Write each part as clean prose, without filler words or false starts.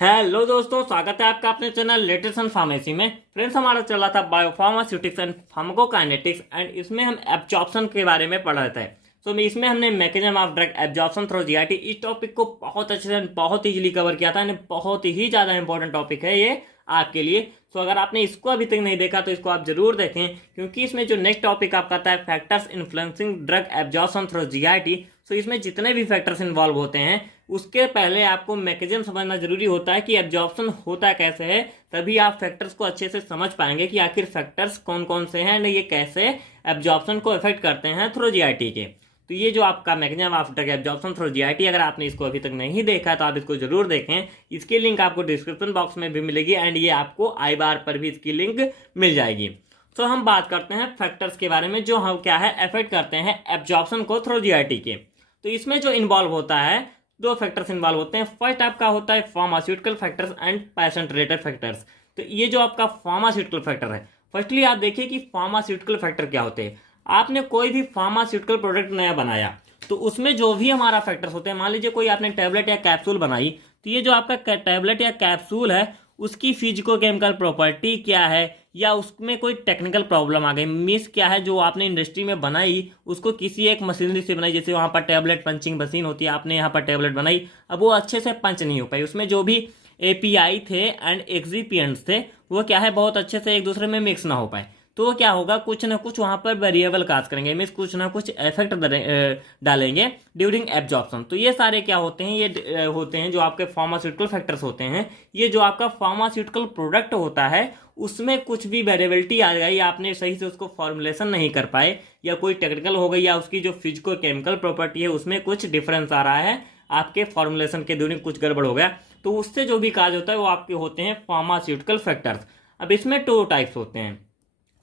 Hello दोस्तों, स्वागत है आपका अपने चैनल लेटेस्ट एंड फार्मेसी में। फ्रेंड्स, हमारा चल रहा था बायोफार्मास्यूटिक्स एंड फार्माकोकाइनेटिक्स एंड इसमें हम एब्जॉर्प्शन के बारे में पढ़ रहे थे। इसमें हमने mechanism of drug absorption through GIT इस टॉपिक को बहुत अच्छे से बहुत इजीली कवर किया था। बहुत ही ज़्यादा इंपॉर्टेंट टॉपिक है ये आपके लिए। अगर आपने इसको अभी तक नहीं देखा तो इसको आप जरूर देखें, क्योंकि इसमें जो नेक्स्ट टॉपिक आपका आता है factors influencing drug absorption through GIT. इसमें जितने भी फैक्टर्स इन्वॉल्व होते हैं उसके पहले आपको मैकेनिज्म समझना जरूरी होता है कि एब्जॉर्प्शन होता कैसे है। तभी आप फैक्टर्स को अच्छे से समझ पाएंगे कि आखिर फैक्टर्स कौन कौन से हैं, ये कैसे एब्जॉर्प्शन को इफेक्ट करते हैं थ्रू जीआईटी के। ये जो आपका mechanism of drug absorption through GIT, अगर आपने इसको अभी तक नहीं देखा तो आप इसको जरूर देखें। इसकी लिंक आपको डिस्क्रिप्शन बॉक्स में भी मिलेगी एंड ये आपको आई बार पर भी इसकी लिंक मिल जाएगी। हम बात करते हैं फैक्टर्स के बारे में जो हम क्या है इफेक्ट करते हैं एब्जॉर्प्शन को थ्रू जीआईटी के। इसमें जो इन्वॉल्व होता है दो फैक्टर्स इन्वॉल्व होते हैं। फर्स्ट आपका होता है pharmaceutical factors and patient related factors. ये जो आपका फार्मास्यूटिकल फैक्टर है, फर्स्टली आप देखिए कि फार्मास्यूटिकल फैक्टर क्या होते हैं। आपने कोई भी फार्मास्यूटिकल प्रोडक्ट नया बनाया तो उसमें जो भी हमारा फैक्टर्स होते हैं, मान लीजिए कोई आपने टैबलेट या कैप्सूल बनाई, तो ये जो आपका टैबलेट या कैप्सूल है उसकी फिजिको केमिकल प्रॉपर्टी क्या है, या उसमें कोई टेक्निकल प्रॉब्लम आ गई, मिस क्या है, जो आपने इंडस्ट्री में बनाई उसको किसी एक मशीनरी से बनाई, जैसे वहाँ पर टैबलेट पंचिंग मशीन होती है, आपने यहाँ पर टैबलेट बनाई, अब वो अच्छे से पंच नहीं हो पाई, उसमें जो भी एपीआई थे एंड एक्सिपिएंट्स थे वो क्या है बहुत अच्छे से एक दूसरे में मिक्स ना हो पाए, तो वो क्या होगा कुछ ना कुछ वहाँ पर वेरिएबल काज करेंगे, मीन्स कुछ ना कुछ इफेक्ट डालेंगे ड्यूरिंग एब्जॉर्प्शन। तो ये सारे क्या होते हैं, ये होते हैं जो आपके फार्मास्यूटिकल फैक्टर्स होते हैं। ये जो आपका फार्मास्यूटिकल प्रोडक्ट होता है उसमें कुछ भी वेरिएबिलिटी आ गई, आपने सही से उसको फॉर्मुलेशन नहीं कर पाए, या कोई टेक्निकल हो गई, या उसकी जो फिजिको केमिकल प्रॉपर्टी है उसमें कुछ डिफरेंस आ रहा है, आपके फॉर्मुलेशन के दूरिंग कुछ गड़बड़ हो गया, तो उससे जो भी काज होता है वो आपके होते हैं फार्मास्यूटिकल फैक्टर्स। अब इसमें टू टाइप्स होते हैं।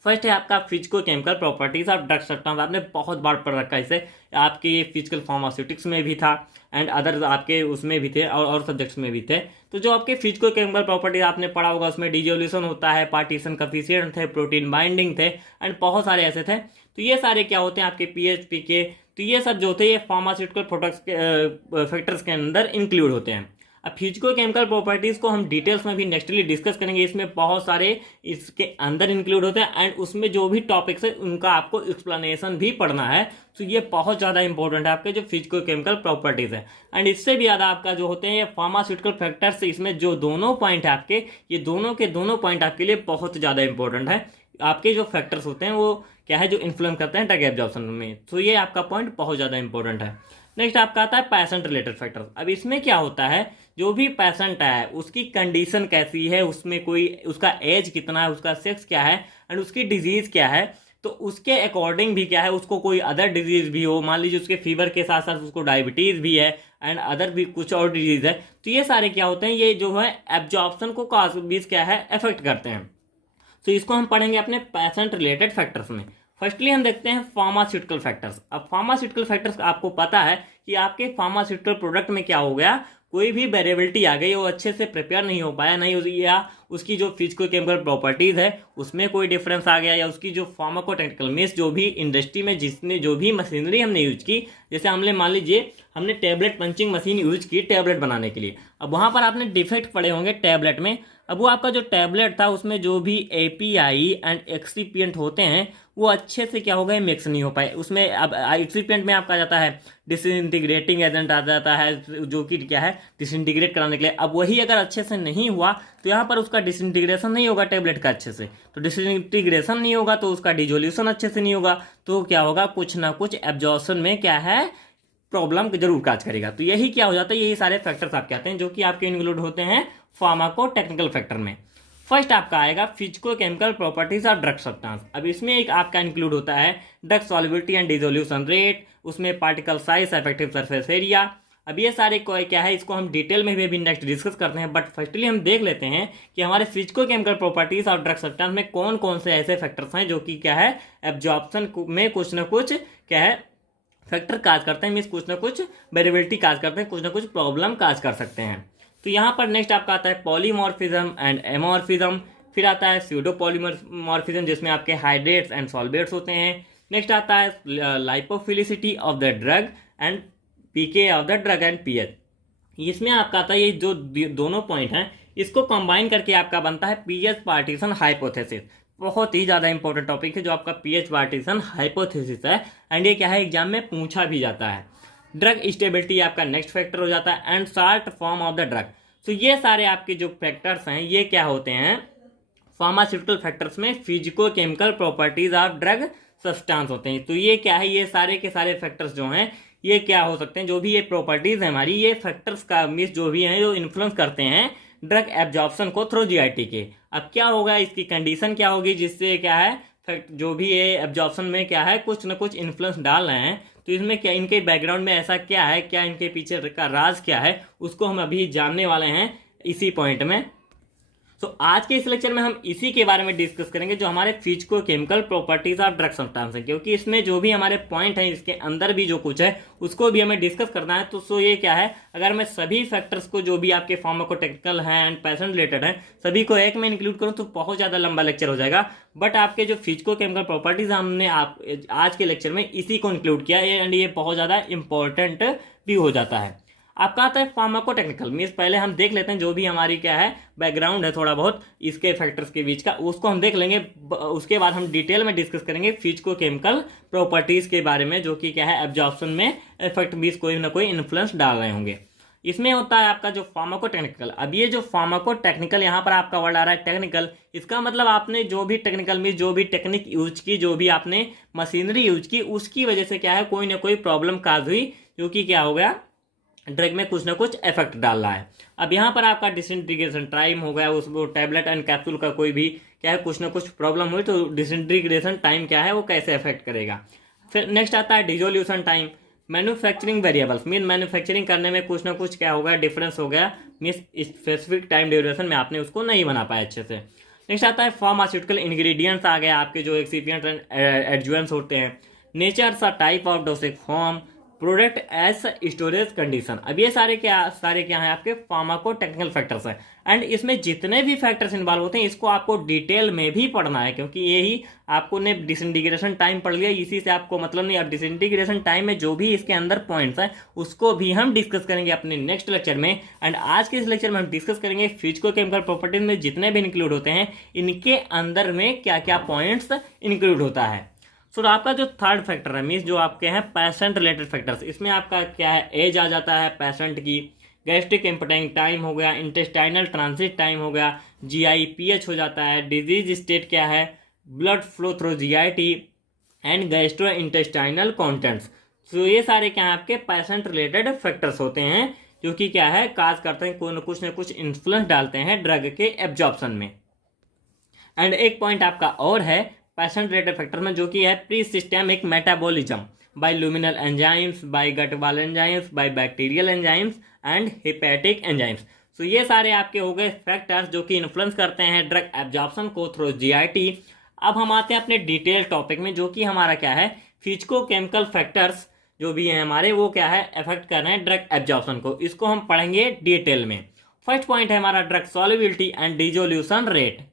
फर्स्ट है आपका physico chemical properties of drug substance. आपने बहुत बार पढ़ रखा है इसे, आपके ये फिजिकल फार्मास्यूटिक्स में भी था एंड अदर आपके उसमें भी थे और सब्जेक्ट्स में भी थे। तो जो आपके फिजिको केमिकल प्रॉपर्टीज आपने पढ़ा होगा उसमें डिसोल्यूशन होता है, पार्टीशन कफिशिएंट थे, प्रोटीन बाइंडिंग थे एंड बहुत सारे ऐसे थे। तो ये सारे क्या होते हैं आपके पीएचपी के, तो ये सब जो होते हैं ये फार्मास्यूटिकल प्रोडक्ट्स के फैक्टर्स के अंदर इंक्लूड होते हैं। अब फिजिको केमिकल प्रॉपर्टीज को हम डिटेल्स में भी नेक्स्टली डिस्कस करेंगे, इसमें बहुत सारे इसके अंदर इंक्लूड होते हैं एंड उसमें जो भी टॉपिक्स है उनका आपको एक्सप्लेनेशन भी पढ़ना है। तो ये बहुत ज़्यादा इंपॉर्टेंट है आपके जो फिजिको केमिकल प्रॉपर्टीज है। एंड इससे भी ज़्यादा आपका जो होते हैं ये फार्मास्यूटिकल फैक्टर्स, इसमें जो दोनों पॉइंट है आपके, ये दोनों के दोनों पॉइंट आपके लिए बहुत ज़्यादा इंपॉर्टेंट है। आपके जो फैक्टर्स होते हैं वो क्या है जो इन्फ्लुएंस करते हैं ड्रग एब्जॉर्प्शन में, तो ये आपका पॉइंट बहुत ज़्यादा इंपॉर्टेंट है। नेक्स्ट आपका आता है पेशेंट रिलेटेड फैक्टर्स। अब इसमें क्या होता है, जो भी पेशेंट है उसकी कंडीशन कैसी है, उसमें कोई उसका एज कितना है, उसका सेक्स क्या है एंड उसकी डिजीज क्या है, तो उसके अकॉर्डिंग भी क्या है उसको कोई अदर डिजीज भी हो, मान लीजिए उसके फीवर के साथ साथ उसको डायबिटीज भी है एंड अदर भी कुछ और डिजीज है, तो ये सारे क्या होते हैं ये जो है एब्जॉर्प्शन को बीच क्या है इफेक्ट करते हैं। तो इसको हम पढ़ेंगे अपने पेशेंट रिलेटेड फैक्टर्स में। फर्स्टली हम देखते हैं फार्मास्यूटिकल फैक्टर्स। अब फार्मास्यूटिकल फैक्टर्स आपको पता है कि आपके फार्मास्यूटिकल प्रोडक्ट में क्या हो गया, कोई भी वेरिएबिलिटी आ गई, वो अच्छे से प्रिपेयर नहीं हो पाया, नहीं या उसकी जो फिजिको केमिकल प्रॉपर्टीज है उसमें कोई डिफरेंस आ गया, या उसकी जो फार्माकोटेक्निकल मीन्स जो भी इंडस्ट्री में जिसने जो भी मशीनरी हमने यूज की, जैसे हमने मान लीजिए हमने टैबलेट पंचिंग मशीन यूज की टैबलेट बनाने के लिए, अब वहाँ पर आपने डिफेक्ट पड़े होंगे टैबलेट में। अब वो आपका जो टैबलेट था उसमें जो भी एपीआई एंड एक्सिपिएंट होते हैं वो अच्छे से क्या हो गए मिक्स नहीं हो पाए, उसमें अब एक्सिपिएंट में आपका जाता है डिसइंटीग्रेटिंग एजेंट आ जाता है जो कि क्या है डिसइंटीग्रेट कराने के लिए। अब वही अगर अच्छे से नहीं हुआ तो यहाँ पर उसका डिसइंटीग्रेशन नहीं होगा टैबलेट का अच्छे से, तो डिसइंटीग्रेशन नहीं होगा तो उसका डिजोल्यूशन अच्छे से नहीं होगा, तो क्या होगा कुछ ना कुछ एब्जॉर्प्शन में क्या है प्रॉब्लम जरूर काज करेगा। तो यही क्या हो जाता है, यही सारे फैक्टर्स आप कहते हैं जो कि आपके इंक्लूड होते हैं फार्माको टेक्निकल फैक्टर में। फर्स्ट आपका आएगा physicochemical properties of drug substance. अब इसमें एक आपका इंक्लूड होता है drug solubility and dissolution rate, उसमें particle size, effective surface area. अब ये सारे क्या है इसको हम डिटेल में भी नेक्स्ट डिस्कस करते हैं, बट फर्स्टली हम देख लेते हैं कि हमारे फिजिको केमिकल प्रॉपर्टीज और ड्रग सब्सटेंस में कौन कौन से ऐसे फैक्टर्स हैं जो कि क्या है एब्जॉर्प्शन में कुछ ना कुछ क्या है फैक्टर काज करते हैं, मीन्स कुछ ना कुछ वेरिएबिलिटी काज करते हैं, कुछ ना कुछ प्रॉब्लम काज कर सकते हैं। तो यहाँ पर नेक्स्ट आपका आता है पॉलीमॉर्फिज्म एंड एमॉर्फिज्म, फिर आता है स्यूडो पॉलीमॉर्फिज्म जिसमें आपके हाइड्रेट्स एंड सॉल्वेट्स होते हैं। नेक्स्ट आता है lipophilicity of the drug and pK of the drug and pH. इसमें आपका आता है ये जो दोनों पॉइंट हैं इसको कंबाइन करके आपका बनता है पीएच पार्टीशन हाइपोथेसिस। बहुत ही ज़्यादा इंपॉर्टेंट टॉपिक है जो आपका पीएच पार्टीशन हाइपोथेसिस है, एंड ये क्या है एग्जाम में पूछा भी जाता है। ड्रग स्टेबिलिटी आपका नेक्स्ट फैक्टर हो जाता है, and short form of the drug. तो ये सारे आपके जो फैक्टर्स हैं ये क्या होते हैं, फार्मास्यूटिकल फैक्टर्स में physico chemical properties of drug substance होते हैं। तो ये क्या है, ये सारे के सारे फैक्टर्स जो हैं ये क्या हो सकते हैं, जो भी ये प्रॉपर्टीज है हमारी, ये फैक्टर्स का मिस जो भी हैं जो इन्फ्लुएंस करते हैं ड्रग एब्जॉर्प्शन को थ्रू जीआईटी के। अब क्या होगा, इसकी कंडीशन क्या होगी जिससे क्या है जो भी ये एब्जॉर्प्शन में क्या है कुछ ना कुछ इन्फ्लुएंस डाल रहे हैं। तो इसमें क्या इनके बैकग्राउंड में ऐसा क्या है, क्या इनके पीछे का राज क्या है, उसको हम अभी जानने वाले हैं इसी पॉइंट में। तो आज के इस लेक्चर में हम इसी के बारे में डिस्कस करेंगे जो हमारे physico chemical properties of drug substance है, क्योंकि इसमें जो भी हमारे पॉइंट हैं इसके अंदर भी जो कुछ है उसको भी हमें डिस्कस करना है। तो सो ये क्या है, अगर मैं सभी फैक्टर्स को जो भी आपके फार्माकोटेक्निकल हैं एंड पेशेंट रिलेटेड हैं सभी को एक में इंक्लूड करूँ तो बहुत ज़्यादा लंबा लेक्चर हो जाएगा। बट आपके जो फिजिको केमिकल प्रॉपर्टीज हमने आप आज के लेक्चर में इसी को इंक्लूड किया एंड ये बहुत ज़्यादा इंपॉर्टेंट भी हो जाता है। आपका आता है फार्माकोटेक्निकल मीन्स, पहले हम देख लेते हैं जो भी हमारी क्या है बैकग्राउंड है थोड़ा बहुत इसके फैक्टर्स के बीच का, उसको हम देख लेंगे। उसके बाद हम डिटेल में डिस्कस करेंगे फिजिको केमिकल प्रॉपर्टीज के बारे में जो कि क्या है एब्जॉर्प्शन में इफेक्ट बीच कोई ना कोई इन्फ्लुएंस डाल रहे होंगे। इसमें होता है आपका जो फार्माकोटेक्निकल। अब ये जो फार्माकोटेक्निकल यहाँ पर आपका वर्ड आ रहा है टेक्निकल, इसका मतलब आपने जो भी टेक्निकल मीन जो भी टेक्निक यूज की, जो भी आपने मशीनरी यूज की, उसकी वजह से क्या है कोई ना कोई प्रॉब्लम काज हुई जो कि क्या हो गया ड्रग में कुछ ना कुछ इफेक्ट डाल रहा है। अब यहाँ पर आपका डिसइंटीग्रेशन टाइम हो गया, उसको टैबलेट एंड कैप्सूल का कोई भी क्या है कुछ ना कुछ प्रॉब्लम हुई तो डिसइंटीग्रेशन टाइम क्या है वो कैसे अफेक्ट करेगा। फिर नेक्स्ट आता है dissolution time. Manufacturing variables mean manufacturing करने में कुछ ना कुछ क्या हो गया डिफरेंस हो गया, मीन्स स्पेसिफिक टाइम ड्यूरेशन में आपने उसको नहीं बना पाया अच्छे से। नेक्स्ट आता है फार्मास्यूटिकल इंग्रेडिएंट्स आ गए आपके जो एक्सिपिएंट एंड एडजुवेंट्स होते हैं। नेचर सा type of dosage form product age storage condition. अब ये सारे क्या हैं आपके फार्माको टेक्निकल फैक्टर्स हैं, एंड इसमें जितने भी फैक्टर्स इन्वॉल्व होते हैं इसको आपको डिटेल में भी पढ़ना है, क्योंकि यही आपको ने डिसइंटीग्रेशन टाइम पढ़ लिया इसी से आपको मतलब नहीं। अब डिसइंटीग्रेशन टाइम में जो भी इसके अंदर पॉइंट्स हैं उसको भी हम डिस्कस करेंगे अपने नेक्स्ट लेक्चर में। एंड आज के इस लेक्चर में हम डिस्कस करेंगे फिजिको केमिकल प्रॉपर्टीज में जितने भी इंक्लूड होते हैं इनके अंदर में क्या क्या पॉइंट्स इंक्लूड होता है। सो आपका जो थर्ड फैक्टर है मीन्स जो आपके हैं पेशेंट रिलेटेड फैक्टर्स, इसमें आपका क्या है एज आ जाता है पेशेंट की, गैस्ट्रिक इम्पोर्टेंट टाइम हो गया, इंटेस्टाइनल ट्रांजिट टाइम हो गया, जीआई पीएच हो जाता है, डिजीज स्टेट क्या है, blood flow through GIT and gastrointestinal contents. तो ये सारे क्या है आपके पेशेंट रिलेटेड फैक्टर्स होते हैं जो कि क्या है काज करते हैं कुछ न कुछ इन्फ्लुएंस डालते हैं ड्रग के एब्जॉर्प्शन में। एंड एक पॉइंट आपका और है पेशेंट रिलेटेड फैक्टर में जो कि है pre systemic metabolism by luminal enzymes, by gut wall enzymes, by bacterial enzymes and hepatic enzymes. तो ये सारे आपके हो गए फैक्टर्स जो कि इन्फ्लुएंस करते हैं ड्रग एब्जॉर्प्शन को थ्रू जीआईटी। अब हम आते हैं अपने डिटेल टॉपिक में जो कि हमारा क्या है फिजिको केमिकल फैक्टर्स जो भी हैं हमारे वो क्या है अफेक्ट कर रहे हैं ड्रग एब्जॉर्प्शन को, इसको हम पढ़ेंगे डिटेल में। फर्स्ट पॉइंट है हमारा drug solubility and dissolution rate.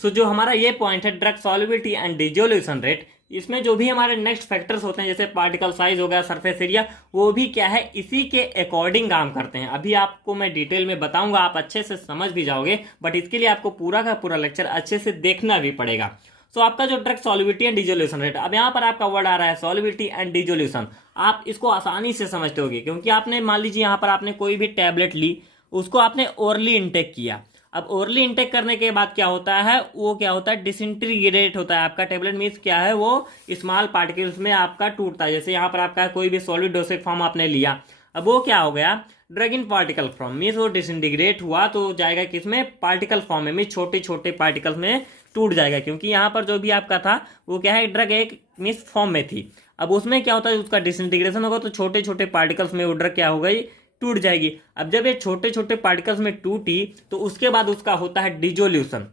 So जो हमारा ये पॉइंट है drug solubility and dissolution rate, इसमें जो भी हमारे नेक्स्ट फैक्टर्स होते हैं जैसे पार्टिकल साइज हो गया, सरफेस एरिया, वो भी क्या है इसी के अकॉर्डिंग काम करते हैं। अभी आपको मैं डिटेल में बताऊंगा, आप अच्छे से समझ भी जाओगे, बट इसके लिए आपको पूरा का पूरा लेक्चर अच्छे से देखना भी पड़ेगा। सो आपका जो drug solubility and dissolution rate, अब यहाँ पर आपका वर्ड आ रहा है सॉल्युबिलिटी एंड डिसोल्यूशन, आप इसको आसानी से समझते होगे क्योंकि आपने मान लीजिए यहाँ पर आपने कोई भी टैबलेट ली, उसको आपने ओरली इंटेक किया। अब ओरली इंटेक करने के बाद क्या होता है, वो क्या होता है डिसइंटीग्रेट होता है आपका टैबलेट, मीन्स क्या है वो स्मॉल पार्टिकल्स में आपका टूटता है। जैसे यहाँ पर आपका कोई भी सॉलिड डोसेज फॉर्म आपने लिया, अब वो क्या हो गया drug in particle form, means वो डिसइंटीग्रेट हुआ तो जाएगा किसमें पार्टिकल फॉर्म में, मीन्स छोटे छोटे पार्टिकल्स में टूट जाएगा, क्योंकि यहाँ पर जो भी आपका था वो क्या है ड्रग एक मीन्स फॉर्म में थी। अब उसमें क्या होता है उसका डिसइंटीग्रेशन होगा तो छोटे छोटे पार्टिकल्स में वो ड्रग क्या हो गई टूट जाएगी। अब जब ये छोटे छोटे पार्टिकल्स में टूटी तो उसके बाद उसका होता है डिसोल्यूशन।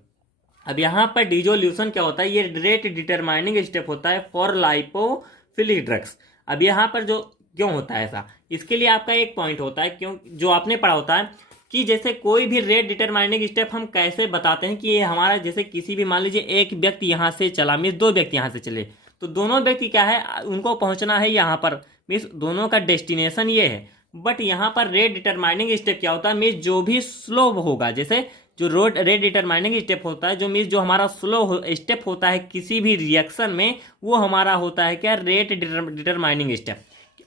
अब यहाँ पर डिसोल्यूशन क्या होता है, ये रेट डिटरमाइनिंग स्टेप होता है फॉर लाइपोफिलिक ड्रग्स। अब यहाँ पर जो क्यों होता है ऐसा, इसके लिए आपका एक पॉइंट होता है क्यों जो आपने पढ़ा होता है कि जैसे कोई भी रेट डिटरमाइनिंग स्टेप हम कैसे बताते हैं कि ये हमारा जैसे किसी भी मान लीजिए एक व्यक्ति यहाँ से चला, मीन्स दो व्यक्ति यहाँ से चले तो दोनों व्यक्ति क्या है उनको पहुँचना है यहाँ पर, मीन्स दोनों का डेस्टिनेशन ये है। बट यहाँ पर रेट डिटरमाइनिंग स्टेप क्या होता है, मीन्स जो भी स्लो होगा, जैसे जो रेट डिटरमाइनिंग स्टेप होता है, जो मीन्स जो हमारा स्लो स्टेप होता है किसी भी रिएक्शन में, वो हमारा होता है क्या, रेट डिटरमाइनिंग स्टेप।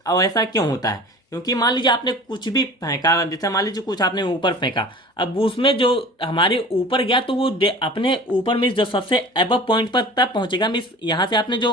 अब ऐसा क्यों होता है, क्योंकि मान लीजिए आपने कुछ भी फेंका, जैसे मान लीजिए कुछ आपने ऊपर फेंका, अब उसमें जो हमारे ऊपर गया तो वो अपने ऊपर मीन्स जो सबसे एबव पॉइंट पर तब पहुंचेगा, मीन्स यहाँ से आपने जो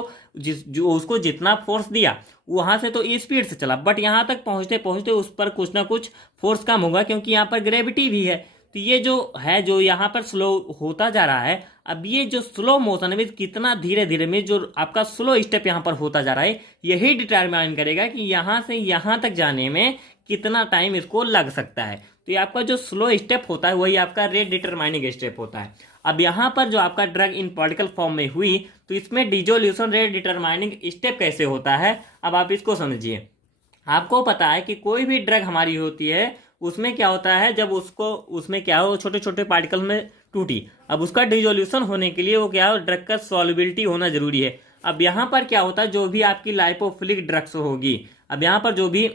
उसको जितना फोर्स दिया वहां से तो स्पीड से चला, बट यहाँ तक पहुंचते पहुंचते उस पर कुछ ना कुछ फोर्स कम होगा, क्योंकि यहाँ पर ग्रेविटी भी है। तो ये जो है जो यहाँ पर स्लो होता जा रहा है, अब ये जो स्लो मोशन में कितना धीरे धीरे में जो आपका स्लो स्टेप यहाँ पर होता जा रहा है, यही डिटरमाइन करेगा कि यहाँ से यहाँ तक जाने में कितना टाइम इसको लग सकता है। तो ये आपका जो स्लो स्टेप होता है वही आपका रेट डिटरमाइनिंग स्टेप होता है। अब यहाँ पर जो आपका ड्रग इन पार्टिकल फॉर्म में हुई, तो इसमें डिसोल्यूशन रेट डिटरमाइनिंग स्टेप कैसे होता है, अब आप इसको समझिए। आपको पता है कि कोई भी ड्रग हमारी होती है उसमें क्या होता है, जब उसमें क्या हो छोटे छोटे पार्टिकल में टूटी, अब उसका डिसोल्यूशन होने के लिए वो क्या हो, ड्रग का सॉल्युबिलिटी होना जरूरी है। अब यहाँ पर क्या होता है, जो भी आपकी लाइपोफिलिक ड्रग्स होगी, अब यहाँ पर जो भी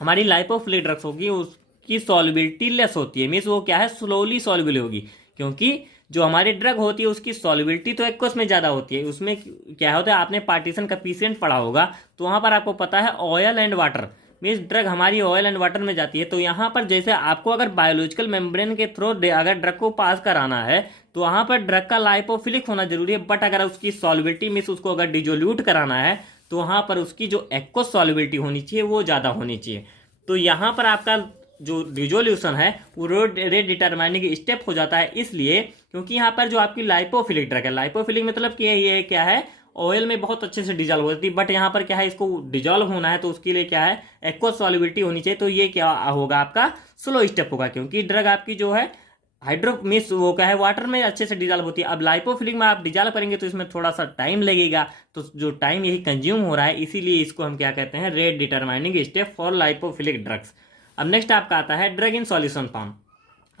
हमारी लाइपोफिलिक ड्रग्स होगी उसकी सॉल्युबिलिटी लेस होती है, मीन्स वो क्या है, स्लोली सॉल्युबल होगी, क्योंकि जो हमारी ड्रग होती है उसकी सॉल्युबिलिटी तो एक्वस में ज़्यादा होती है। उसमें क्या होता है, आपने पार्टीशन का पीसेंट पढ़ा होगा, तो वहाँ पर आपको पता है oil and water, means drug हमारी ऑयल एंड वाटर में जाती है। तो यहाँ पर जैसे आपको अगर बायोलॉजिकल मेम्ब्रेन के थ्रू अगर ड्रग को पास कराना है, तो वहाँ पर ड्रग का लाइपोफिलिक होना जरूरी है, बट अगर उसकी सॉल्युबिलिटी मीन्स उसको अगर डिजोल्यूट कराना है, तो वहाँ पर उसकी जो एक्वस सॉल्युबिलिटी होनी चाहिए वो ज़्यादा होनी चाहिए। तो यहाँ पर आपका जो डिजोल्यूशन है वो रेट डिटरमाइनिंग स्टेप हो जाता है, इसलिए क्योंकि यहाँ पर जो आपकी लाइपोफिलिक ड्रग है, लाइपोफिलिक मतलब कि ये क्या है, ऑयल में बहुत अच्छे से डिजॉल्व होती है, बट यहाँ पर क्या है, इसको डिजॉल्व होना है तो उसके लिए क्या है, एक्वस सॉल्युबिलिटी होनी चाहिए। तो ये क्या होगा, आपका स्लो स्टेप होगा, क्योंकि ड्रग आपकी जो है हाइड्रो मीन्स वो क्या है, वाटर में अच्छे से डिजॉल्व होती है। अब लाइपोफिलिक में आप डिजॉल्व करेंगे तो इसमें थोड़ा सा टाइम लगेगा, तो जो टाइम यही कंज्यूम हो रहा है, इसीलिए इसको हम क्या कहते हैं, rate determining step for lipophilic drugs. अब नेक्स्ट आपका आता है ड्रग इन सॉल्यूशन फॉर्म।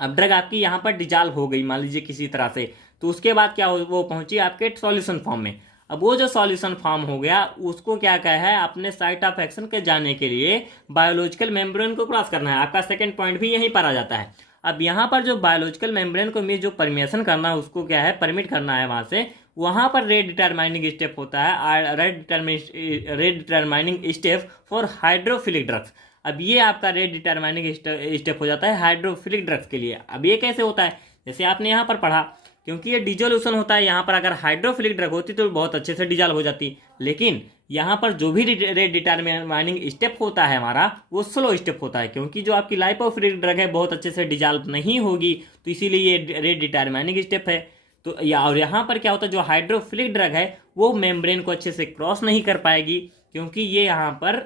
अब ड्रग आपकी यहाँ पर डिजॉल्व हो गई मान लीजिए किसी तरह से, तो उसके बाद क्या वो पहुंची आपके सॉल्यूशन फॉर्म में। अब वो जो सॉल्यूशन फॉर्म हो गया उसको क्या कहा है, अपने साइट ऑफ एक्शन के जाने के लिए बायोलॉजिकल मेम्ब्रेन को क्रॉस करना है। आपका सेकंड पॉइंट भी यहीं पर आ जाता है। अब यहाँ पर जो बायोलॉजिकल मेम्ब्रेन को जो परमिशन करना है, उसको क्या है, परमिट करना है वहां से, वहां पर रेट डिटरमाइनिंग स्टेप होता है, rate determining step for hydrophilic drugs. अब ये आपका रेट डिटरमाइनिंग स्टेप हो जाता है हाइड्रोफिलिक ड्रग्स के लिए। अब ये कैसे होता है, जैसे आपने यहाँ पर पढ़ा, क्योंकि ये डिजोल्यूशन होता है, यहाँ पर अगर हाइड्रोफिलिक ड्रग होती तो बहुत अच्छे से डिजॉल्व हो जाती, लेकिन यहाँ पर जो भी रेट डिटरमाइनिंग स्टेप होता है हमारा, वो स्लो स्टेप होता है, क्योंकि जो आपकी लाइपोफिलिक ड्रग है बहुत अच्छे से डिजॉल्व नहीं होगी, तो इसीलिए ये रेट डिटरमाइनिंग स्टेप है। तो और यहाँ पर क्या होता है, जो हाइड्रोफिलिक ड्रग है वो मेम्ब्रेन को अच्छे से क्रॉस नहीं कर पाएगी, क्योंकि ये यहाँ पर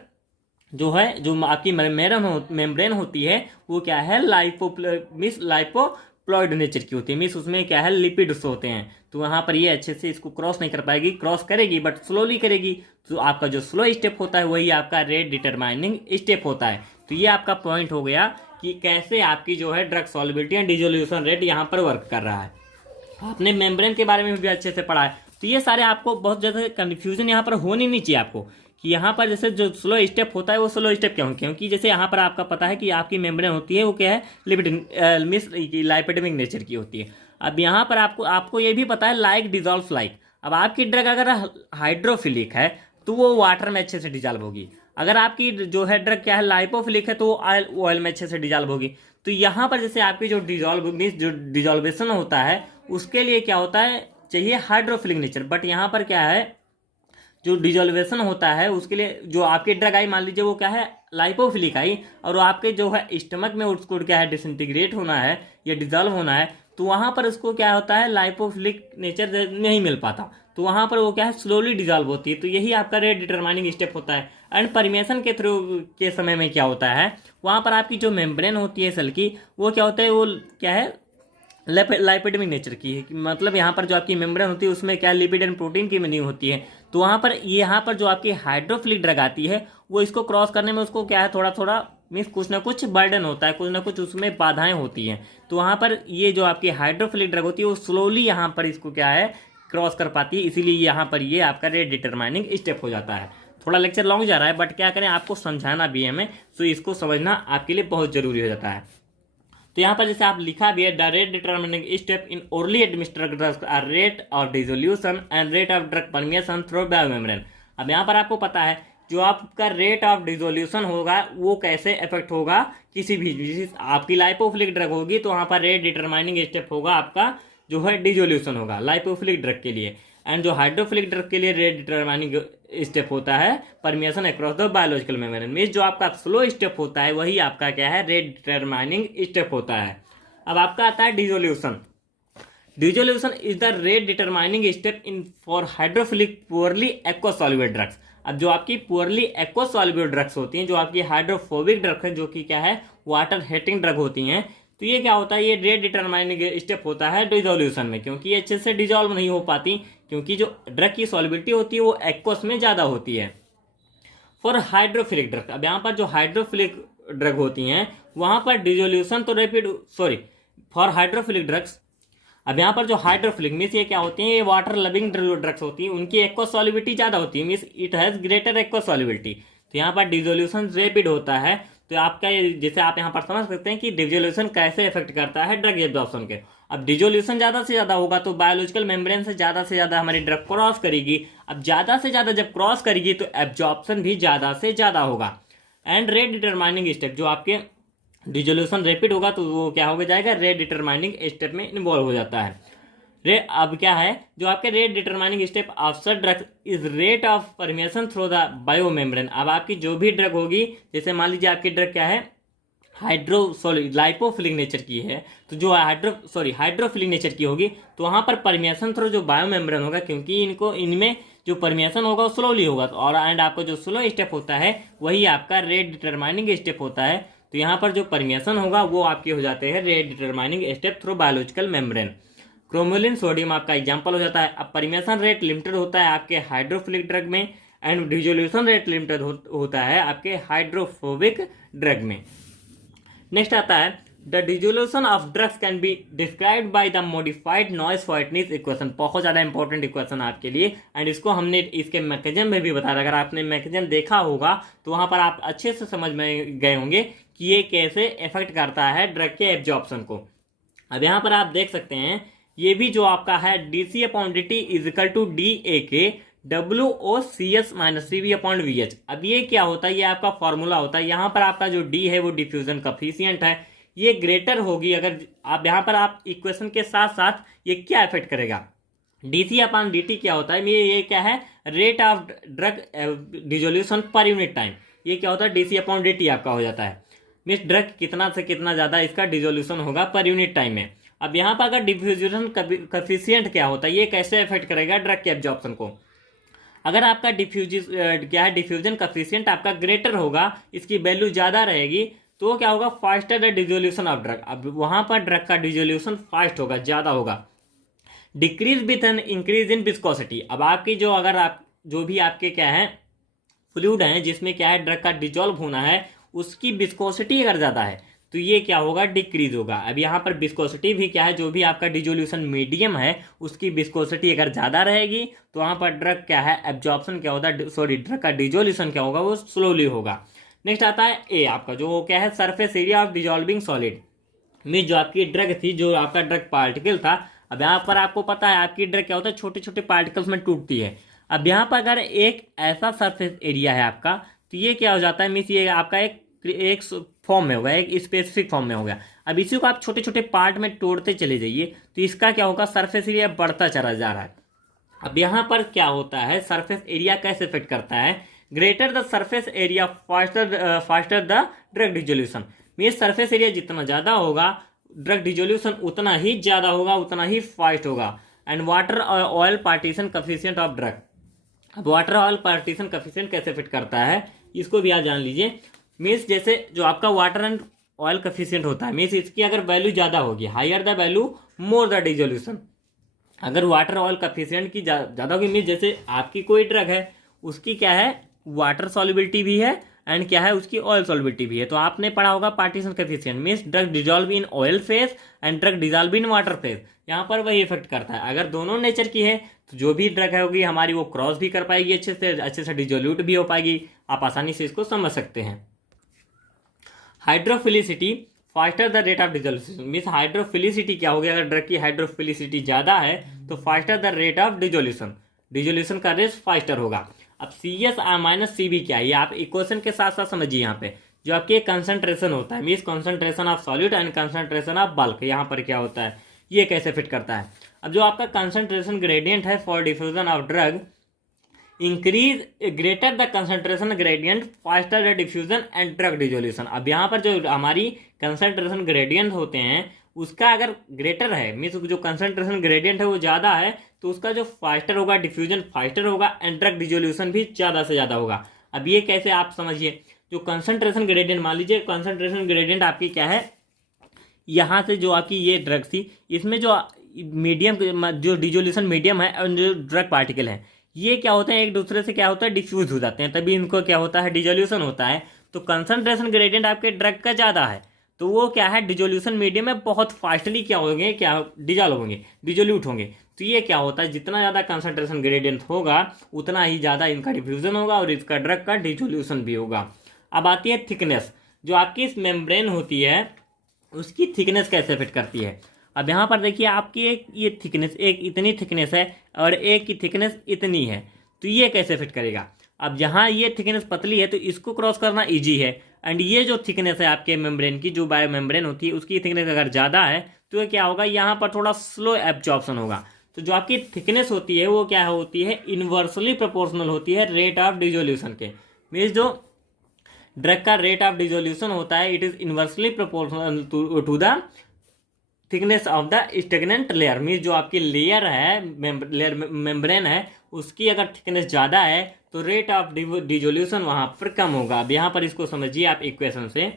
जो है, जो आपकी मेम्ब्रेन होती है वो क्या है, लाइपोप्लॉइड नेचर की होती है, मीन्स उसमें क्या है, लिपिड्स होते हैं, तो वहाँ पर ये अच्छे से इसको क्रॉस नहीं कर पाएगी, क्रॉस करेगी बट स्लोली करेगी। तो आपका जो स्लो स्टेप होता है वही आपका रेट डिटरमाइनिंग स्टेप होता है। तो ये आपका पॉइंट हो गया कि कैसे आपकी जो है drug solubility and dissolution rate यहाँ पर वर्क कर रहा है। आपने मेम्ब्रेन के बारे में भी अच्छे से पढ़ा है, तो ये सारे आपको बहुत ज़्यादा कन्फ्यूजन यहाँ पर होनी नहीं चाहिए आपको, कि यहाँ पर जैसे जो स्लो स्टेप होता है वो स्लो स्टेप क्यों, क्योंकि जैसे यहाँ पर आपका पता है कि आपकी मेम्ब्रेन होती है वो क्या है, लाइपोडेमिक नेचर की होती है। अब यहाँ पर आपको ये भी पता है लाइक डिजॉल्व लाइक। अब आपकी ड्रग अगर हाइड्रोफिलिक है तो वो वाटर में अच्छे से डिजॉल्व होगी, अगर आपकी जो है ड्रग क्या है, लाइपोफिलिक है, तो वो ऑयल में अच्छे से डिजॉल्व होगी। तो यहाँ पर जैसे आपकी जो डिजॉल्वेशन होता है उसके लिए क्या होता है, चाहिए हाइड्रोफिलिक नेचर, बट यहाँ पर क्या है, जो डिजोल्वेशन होता है उसके लिए जो आपकी ड्रग आई मान लीजिए वो क्या है, लाइपोफिलिक आई, और वो आपके जो है स्टमक में उसको क्या है, डिसइंटीग्रेट होना है या डिजॉल्व होना है, तो वहाँ पर उसको क्या होता है, लाइपोफिलिक नेचर नहीं मिल पाता, तो वहाँ पर वो क्या है, स्लोली डिजॉल्व होती है। तो यही आपका रेट डिटरमाइनिंग स्टेप होता है। एंड परमेशन के थ्रू के समय में क्या होता है, वहाँ पर आपकी जो मेम्ब्रेन होती है सेल की, वो क्या होता है, वो क्या है, लाइपिडेमिक नेचर की है, मतलब यहाँ पर जो आपकी मेम्ब्रेन होती है उसमें क्या लिपिड एंड प्रोटीन की बनी होती है। तो वहाँ पर यहाँ पर जो आपकी हाइड्रोफिलिक ड्रग आती है वो इसको क्रॉस करने में उसको क्या है, थोड़ा थोड़ा मीन्स कुछ ना कुछ बर्डन होता है, कुछ ना कुछ उसमें बाधाएं होती हैं। तो वहाँ पर ये जो आपकी हाइड्रोफिलिक ड्रग होती है वो स्लोली यहाँ पर इसको क्या है, क्रॉस कर पाती है, इसीलिए यहाँ पर ये आपका रेट डिटरमाइनिंग स्टेप हो जाता है। थोड़ा लेक्चर लॉन्ग जा रहा है, बट क्या करें, आपको समझाना भी है हमें, तो इसको समझना आपके लिए बहुत जरूरी हो जाता है। तो यहाँ पर जैसे आप लिखा भी है, the rate determining step in orally administered drugs are rate of dissolution and rate of drug permeation through biomembrane. अब यहाँ पर आपको पता है जो आपका रेट ऑफ डिसोल्यूशन होगा वो कैसे इफेक्ट होगा किसी भी, आपकी लाइपोफिलिक ड्रग होगी तो वहाँ पर रेट डिटरमाइनिंग स्टेप होगा आपका जो है डिसोल्यूशन होगा लाइपोफिलिक ड्रग के लिए, एंड जो हाइड्रोफिलिक ड्रग के लिए रेट डिटरमाइनिंग स्टेप होता है permeation across the biological membrane. Means जो आपका स्लो स्टेप होता है वही आपका क्या है, रेट डिटरमाइनिंग स्टेप होता है। अब आपका आता है dissolution. Dissolution is the rate determining step in for hydrophilic poorly aqua soluble drugs. अब जो आपकी पुअरली एक्वा सॉल्युबल ड्रग्स होती हैं, जो आपकी हाइड्रोफोबिक ड्रग है, जो कि क्या है वाटर हेटिंग ड्रग होती हैं, तो ये क्या होता है, ये रेट डिटरमाइनिंग स्टेप होता है डिसोल्यूशन में, क्योंकि ये अच्छे से डिजोल्व नहीं हो पाती, क्योंकि जो ड्रग की सॉल्युबिलिटी होती है वो एक्वस में ज़्यादा होती है। फॉर हाइड्रोफिलिक ड्रग, अब यहाँ पर जो हाइड्रोफिलिक ड्रग होती हैं वहाँ पर डिसोल्यूशन तो फॉर हाइड्रोफिलिक ड्रग्स, अब यहाँ पर जो हाइड्रोफिलिक मीन्स ये क्या होती हैं, ये वाटर लविंग ड्रग्स होती हैं, उनकी एक्वस सॉल्युबिलिटी ज़्यादा होती है, means it has greater aqueous solubility. तो यहाँ पर डिसोल्यूशन रैपिड होता है। तो आपका जैसे आप यहाँ पर समझ सकते हैं कि डिसोल्यूशन कैसे इफेक्ट करता है ड्रग एब्जॉर्प्शन के। अब डिसोल्यूशन ज़्यादा से ज़्यादा होगा तो बायोलॉजिकल मेम्ब्रेन से ज़्यादा हमारी ड्रग क्रॉस करेगी। अब ज़्यादा से ज़्यादा जब क्रॉस करेगी तो एब्जॉर्प्शन भी ज़्यादा से ज़्यादा होगा। एंड रेट डिटरमाइनिंग स्टेप, जो आपके डिसोल्यूशन रैपिड होगा तो वो क्या हो जाएगा, रेट डिटरमाइनिंग स्टेप में इन्वॉल्व हो जाता है। अब क्या है, जो आपके rate determining step of such drug is rate of permeation through the biomembrane. अब आपकी जो भी ड्रग होगी, जैसे मान लीजिए आपकी ड्रग क्या है, लाइपोफिलिक नेचर की है, तो जो हाइड्रोफिलिक नेचर की होगी तो वहाँ पर परमिएशन थ्रू जो बायोमेम्ब्रेन होगा, क्योंकि इनमें जो परमिएशन होगा वो स्लोली होगा, और एंड आपका जो स्लो स्टेप होता है वही आपका रेट डिटरमाइनिंग स्टेप होता है। तो यहाँ पर जो परमिएशन होगा वो आपके हो जाते हैं rate determining step through biological membrane. Cromolyn sodium आपका एग्जाम्पल हो जाता है। अब परमिएशन रेट लिमिटेड होता है आपके हाइड्रोफिलिक ड्रग में, एंड डिसोल्यूशन रेट लिमिटेड होता है आपके हाइड्रोफोबिक ड्रग में। नेक्स्ट आता है the dissolution of drugs can be described by the modified noise whiteness equation. बहुत ज़्यादा इंपॉर्टेंट इक्वेशन आपके लिए, एंड इसको हमने इसके मैकेनिज्म में भी बताया। अगर आपने मैकेनिज्म देखा होगा तो वहाँ पर आप अच्छे से समझ में गए होंगे कि ये कैसे इफेक्ट करता है ड्रग के एब्जॉर्प्शन को। अब यहाँ पर आप देख सकते हैं ये भी जो आपका है dC/dt is equal to DAK WOCS - CV/VH। अब ये क्या होता है, ये आपका फॉर्मूला होता है। यहाँ पर आपका जो D है वो डिफ्यूजन कफिशियंट है, ये ग्रेटर होगी। अगर आप यहाँ पर आप इक्वेशन के साथ साथ ये क्या इफेक्ट करेगा, dC/dt क्या होता है, ये क्या है, rate of drug dissolution per unit time. ये क्या होता है, dC/dt आपका हो जाता है, मीन्स ड्रग कितना से कितना ज़्यादा इसका डिसोल्यूशन होगा पर यूनिट टाइम में। अब यहाँ पर अगर डिफ्यूजन कफिशियंट क्या होता है, ये कैसे इफेक्ट करेगा ड्रग के एब्जॉर्प्शन को। अगर आपका डिफ्यूजन कफिशियंट आपका ग्रेटर होगा, इसकी वैल्यू ज़्यादा रहेगी, तो क्या होगा, faster the dissolution of drug. अब वहाँ पर ड्रग का डिसोल्यूशन फास्ट होगा, ज़्यादा होगा। Decrease with an increase in viscosity. अब आपकी जो भी आपके क्या है फ्लूइड हैं जिसमें क्या है ड्रग का डिजोल्व होना है, उसकी विस्कोसिटी अगर ज़्यादा है तो ये क्या होगा, डिक्रीज होगा। अब यहाँ पर विस्कोसिटी भी क्या है, जो भी आपका डिसोल्यूशन मीडियम है उसकी विस्कोसिटी अगर ज़्यादा रहेगी तो वहाँ पर ड्रग क्या है एब्जॉर्प्शन क्या होता है, ड्रग का डिसोल्यूशन क्या होगा, वो स्लोली होगा। नेक्स्ट आता है ए आपका, जो क्या है surface area of dissolving solid. में जो आपकी ड्रग थी, जो आपका ड्रग पार्टिकल था, अब यहाँ पर आपको पता है आपकी ड्रग क्या होता है, छोटे छोटे पार्टिकल्स में टूटती है। अब यहाँ पर अगर एक ऐसा सरफेस एरिया है आपका, तो ये क्या हो जाता है, मीन्स ये आपका एक फॉर्म में होगा, एक स्पेसिफिक फॉर्म में हो गया। अब इसी को आप छोटे छोटे पार्ट में तोड़ते चले जाइए तो इसका क्या होगा, सरफेस एरिया बढ़ता चला जा रहा है। अब यहाँ पर क्या होता है, सरफेस एरिया कैसे इफेक्ट करता है, greater the surface area faster the drug dissolution. Means surface area जितना ज़्यादा होगा ड्रग डिसोल्यूशन उतना ही ज़्यादा होगा, उतना ही फास्ट होगा। And water oil partition coefficient of drug. अब वाटर ऑयल पार्टीशन कफिशियंट कैसे फिट करता है, इसको भी आप जान लीजिए। मीन्स जैसे जो आपका वाटर एंड ऑयल कफिशियंट होता है, मीन्स इसकी अगर वैल्यू ज़्यादा होगी, higher the value more the dissolution. अगर वाटर ऑयल कफिशियंट की ज़्यादा होगी, मीन्स जैसे आपकी कोई ड्रग है उसकी क्या है वाटर सॉल्युबिलिटी भी है एंड क्या है उसकी ऑयल सॉल्युबिलिटी भी है, तो आपने पढ़ा होगा partition coefficient, means drug dissolve in oil phase and drug dissolve in water phase. यहाँ पर वही इफेक्ट करता है। अगर दोनों नेचर की है तो जो भी ड्रग होगी हमारी वो क्रॉस भी कर पाएगी अच्छे से डिजोल्यूट भी हो पाएगी। आप आसानी से इसको समझ सकते हैं। Hydrophilicity faster the rate of dissolution, means hydrophilicity क्या होगी, अगर ड्रग की हाइड्रोफिलिसिटी ज़्यादा है तो faster the rate of dissolution, dissolution का रेट फास्टर होगा। अब CH- क्या है, ये आप इक्वेशन के साथ साथ समझिए। यहाँ पे जो आपके कंसंट्रेशन होता है, means concentration of solute and concentration of bulk, यहाँ पर क्या होता है, ये कैसे फिट करता है। अब जो आपका कंसंट्रेशन ग्रेडियंट है for diffusion of drug, increase greater the concentration gradient faster the diffusion and drug dissolution. अब यहाँ पर जो हमारी कंसंट्रेशन ग्रेडियंट होते हैं उसका अगर ग्रेटर है, मीन्स जो कंसंट्रेशन ग्रेडियंट है वो ज़्यादा है, तो उसका जो फास्टर होगा, डिफ्यूजन फास्टर होगा एंड ड्रग डिजोल्यूशन भी ज़्यादा से ज़्यादा होगा। अब ये कैसे आप समझिए, जो कंसंट्रेशन ग्रेडियंट, मान लीजिए कंसंट्रेशन ग्रेडियंट आपकी क्या है, यहाँ से जो आपकी ये ड्रग थी इसमें जो मीडियम, जो डिजोल्यूशन मीडियम है और जो ड्रग पार्टिकल है ये क्या होते हैं, एक दूसरे से क्या होता है, डिफ्यूज हो जाते हैं, तभी इनको क्या होता है, डिजोल्यूशन होता है। तो कंसंट्रेशन ग्रेडियंट आपके ड्रग का ज़्यादा है तो वो क्या है, डिजोल्यूशन मीडियम में बहुत फास्टली क्या होंगे, क्या डिजॉल्व होंगे, डिजोल्यूट होंगे। तो ये क्या होता है, जितना ज़्यादा कंसंट्रेशन ग्रेडियंट होगा उतना ही ज़्यादा इनका डिफ्यूजन होगा और इसका ड्रग का डिजोल्यूशन भी होगा। अब आती है थिकनेस, जो आपकी इस मेम्ब्रेन होती है उसकी थिकनेस कैसे फिट करती है। अब यहाँ पर देखिए आपकी एक ये थिकनेस, एक इतनी थिकनेस है और एक की थिकनेस इतनी है, तो ये कैसे फिट करेगा। अब जहाँ ये थिकनेस पतली है तो इसको क्रॉस करना इजी है, एंड ये जो थिकनेस है आपके मेम्ब्रेन की, जो बायो मेम्ब्रेन होती है उसकी थिकनेस अगर ज़्यादा है तो ये क्या होगा, यहाँ पर थोड़ा स्लो एब्जॉर्प्शन होगा। तो जो आपकी थिकनेस होती है वो क्या होती है, इन्वर्सली प्रोपोर्शनल होती है रेट ऑफ डिजोल्यूशन के। मीन्स जो ड्रग का रेट ऑफ डिजोल्यूशन होता है it is inversely proportional to the thickness of the stagnant layer. Means जो आपकी लेयर है, लेयर मेम्ब्रेन है, उसकी अगर थिकनेस ज़्यादा है तो रेट ऑफ डिजोल्यूशन वहाँ पर कम होगा। अब यहाँ पर इसको समझिए आप इक्वेशन से,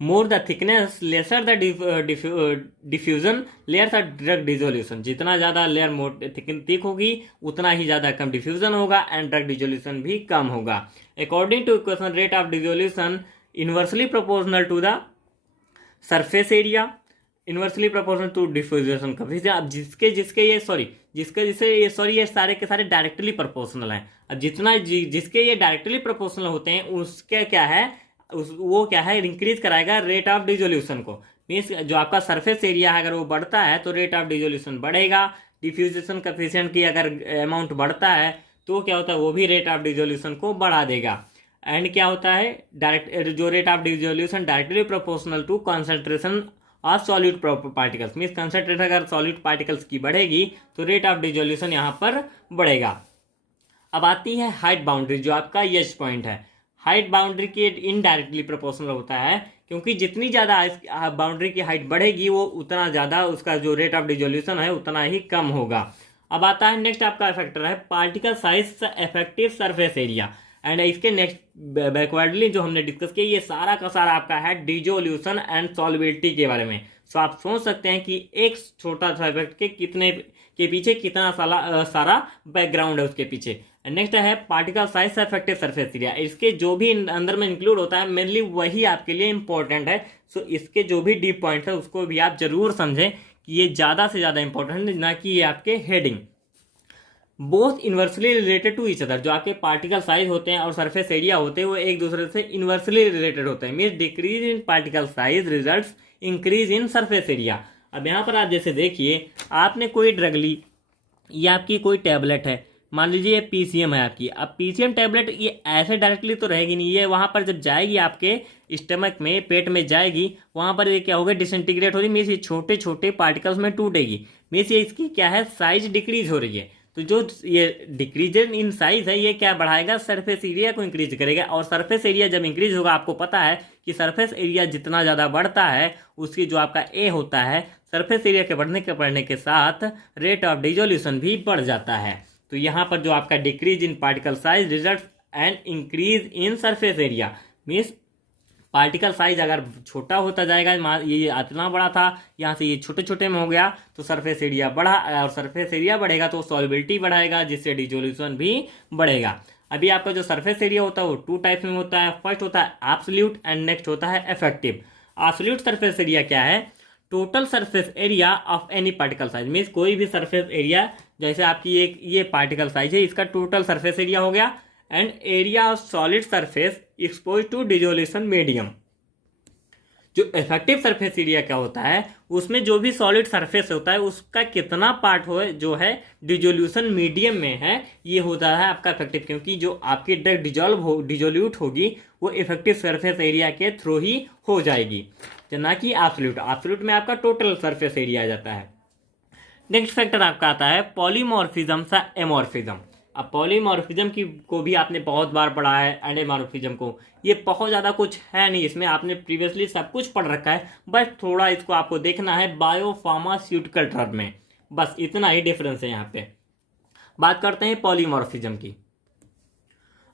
more the thickness lesser the diffusion layer of drug dissolution, जितना ज़्यादा लेयर थिक होगी उतना ही ज़्यादा कम डिफ्यूजन होगा एंड ड्रग डिजोल्यूशन भी कम होगा। According to equation rate of dissolution inversely proportional to the surface area, inversely proportional to diffusion coefficient. अब ये सारे के सारे डायरेक्टली प्रोपोर्शनल हैं। अब जितना जिसके ये डायरेक्टली प्रोपोर्शनल होते हैं उसके क्या है, वो क्या है, इंक्रीज कराएगा रेट ऑफ डिजोल्यूशन को। मीन्स जो आपका सरफेस एरिया है अगर वो बढ़ता है तो रेट ऑफ डिजोल्यूशन बढ़ेगा, डिफ्यूजन कॉफिशिएंट की अगर अमाउंट बढ़ता है तो क्या होता है, वो भी रेट ऑफ डिजोल्यूशन को बढ़ा देगा। एंड क्या होता है, डायरेक्ट जो rate of dissolution directly proportional to concentration of solid particles. Means concentration अगर सॉलिड पार्टिकल्स की बढ़ेगी तो रेट ऑफ डिजोल्यूशन यहाँ पर बढ़ेगा। अब आती है हाइट बाउंड्री, जो आपका एच पॉइंट है। हाइट बाउंड्री की इनडायरेक्टली प्रोपोर्शनल होता है, क्योंकि जितनी ज़्यादा बाउंड्री की हाइट बढ़ेगी वो उतना ज़्यादा उसका जो रेट ऑफ डिजोल्यूशन है उतना ही कम होगा। अब आता है नेक्स्ट आपका फैक्टर है particle size effective surface area. And इसके नेक्स्ट बैकवर्डली जो हमने डिस्कस किया ये सारा का सारा आपका है डिजोल्यूशन एंड सॉल्युबिलिटी के बारे में। सो आप सोच सकते हैं कि एक छोटा सा इफेक्ट के पीछे कितना सारा बैकग्राउंड है उसके पीछे। नेक्स्ट है particle size effective surface area. इसके जो भी अंदर में इंक्लूड होता है मेनली वही आपके लिए इंपॉर्टेंट है। सो इसके जो भी डीप पॉइंट्स है उसको भी आप जरूर समझें कि ये ज़्यादा से ज़्यादा इंपॉर्टेंट है, ना कि ये आपके heading. Both inversely related to each other, जो आपके पार्टिकल साइज होते हैं और सरफेस एरिया होते हैं वो एक दूसरे से इन्वर्सली रिलेटेड होते हैं। Means decrease in particle size results increase in surface area. अब यहाँ पर आप जैसे देखिए, आपने कोई ड्रग ली, ये आपकी कोई टैबलेट है, मान लीजिए ये पीसीएम है आपकी। अब पीसीएम टैबलेट ये ऐसे डायरेक्टली तो रहेगी नहीं, ये वहाँ पर जब जाएगी आपके स्टमक में, पेट में जाएगी, वहाँ पर ये क्या होगा, डिसइंटीग्रेट हो रही, मीन्स ये छोटे छोटे पार्टिकल्स में टूटेगी। मीन्स ये इसकी क्या है, साइज डिक्रीज हो रही है। तो जो ये डिक्रीज इन साइज है ये क्या बढ़ाएगा, सरफेस एरिया को इंक्रीज करेगा। और सरफेस एरिया जब इंक्रीज होगा, आपको पता है कि सरफेस एरिया जितना ज़्यादा बढ़ता है उसकी जो आपका ए होता है, सरफेस एरिया के बढ़ने के साथ रेट ऑफ डिजोल्यूशन भी बढ़ जाता है। तो यहाँ पर जो आपका decrease in particle size result and increase in surface area, means particle size अगर छोटा होता जाएगा, ये इतना बड़ा था, यहाँ से ये छोटे छोटे में हो गया तो सरफेस एरिया बढ़ा, और सरफेस एरिया बढ़ेगा तो सॉल्युबिलिटी बढ़ाएगा जिससे डिजोल्यूशन भी बढ़ेगा। अभी आपका जो सरफेस एरिया होता है वो टू टाइप्स में होता है। फर्स्ट होता है एब्सोल्यूट एंड नेक्स्ट होता है इफेक्टिव। एब्सोल्यूट सरफेस एरिया क्या है, total surface area of any particle size. Means कोई भी सरफेस एरिया जैसे आपकी एक ये पार्टिकल साइज है, इसका टोटल सरफेस एरिया हो गया, and area of solid surface expose to dissolution medium. जो इफेक्टिव सरफेस एरिया क्या होता है, उसमें जो भी सॉलिड सरफेस होता है उसका कितना पार्ट हो जो है डिजोल्यूशन मीडियम में है, ये होता है आपका इफेक्टिव, क्योंकि जो आपकी ड्रग डिजोल्यूट होगी वो इफेक्टिव सरफेस एरिया के थ्रू ही हो जाएगी, ना कि एब्सोल्यूट। एब्सोल्यूट में आपका टोटल सरफेस एरिया आ जाता है। नेक्स्ट फैक्टर आपका आता है पॉलीमॉर्फिज्म सा एमॉर्फिज्म। अब पॉलीमॉर्फिज्म की को भी आपने बहुत बार पढ़ा है, एंड एमॉर्फिज्म को ये बहुत ज़्यादा कुछ है नहीं, इसमें आपने प्रीवियसली सब कुछ पढ़ रखा है, बस थोड़ा इसको आपको देखना है बायोफार्मास्यूटिकल टर्म में, बस इतना ही डिफरेंस है यहाँ पे। बात करते हैं पॉलीमॉर्फिज्म की।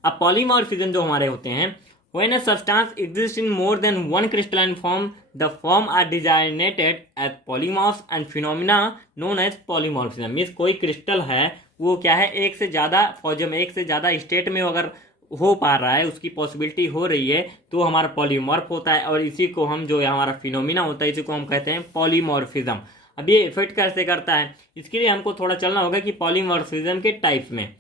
अब पॉलीमॉर्फिज्म जो हमारे होते हैं, when a substance exists in more than one crystalline form, the form are designated as polymorphs and phenomena known as polymorphism। Means कोई क्रिस्टल है वो क्या है, एक से ज़्यादा फॉर्म में, एक से ज़्यादा स्टेट में अगर हो पा रहा है, उसकी पॉसिबिलिटी हो रही है, तो हमारा पॉलीमॉर्फ होता है, और इसी को हम जो है हमारा फिनोमिना होता है, इसी को हम कहते हैं पॉलीमॉर्फिज्म। अब ये इफेक्ट कैसे करता है, इसके लिए हमको थोड़ा चलना होगा कि पॉलीमॉर्फिज्म के टाइप्स में।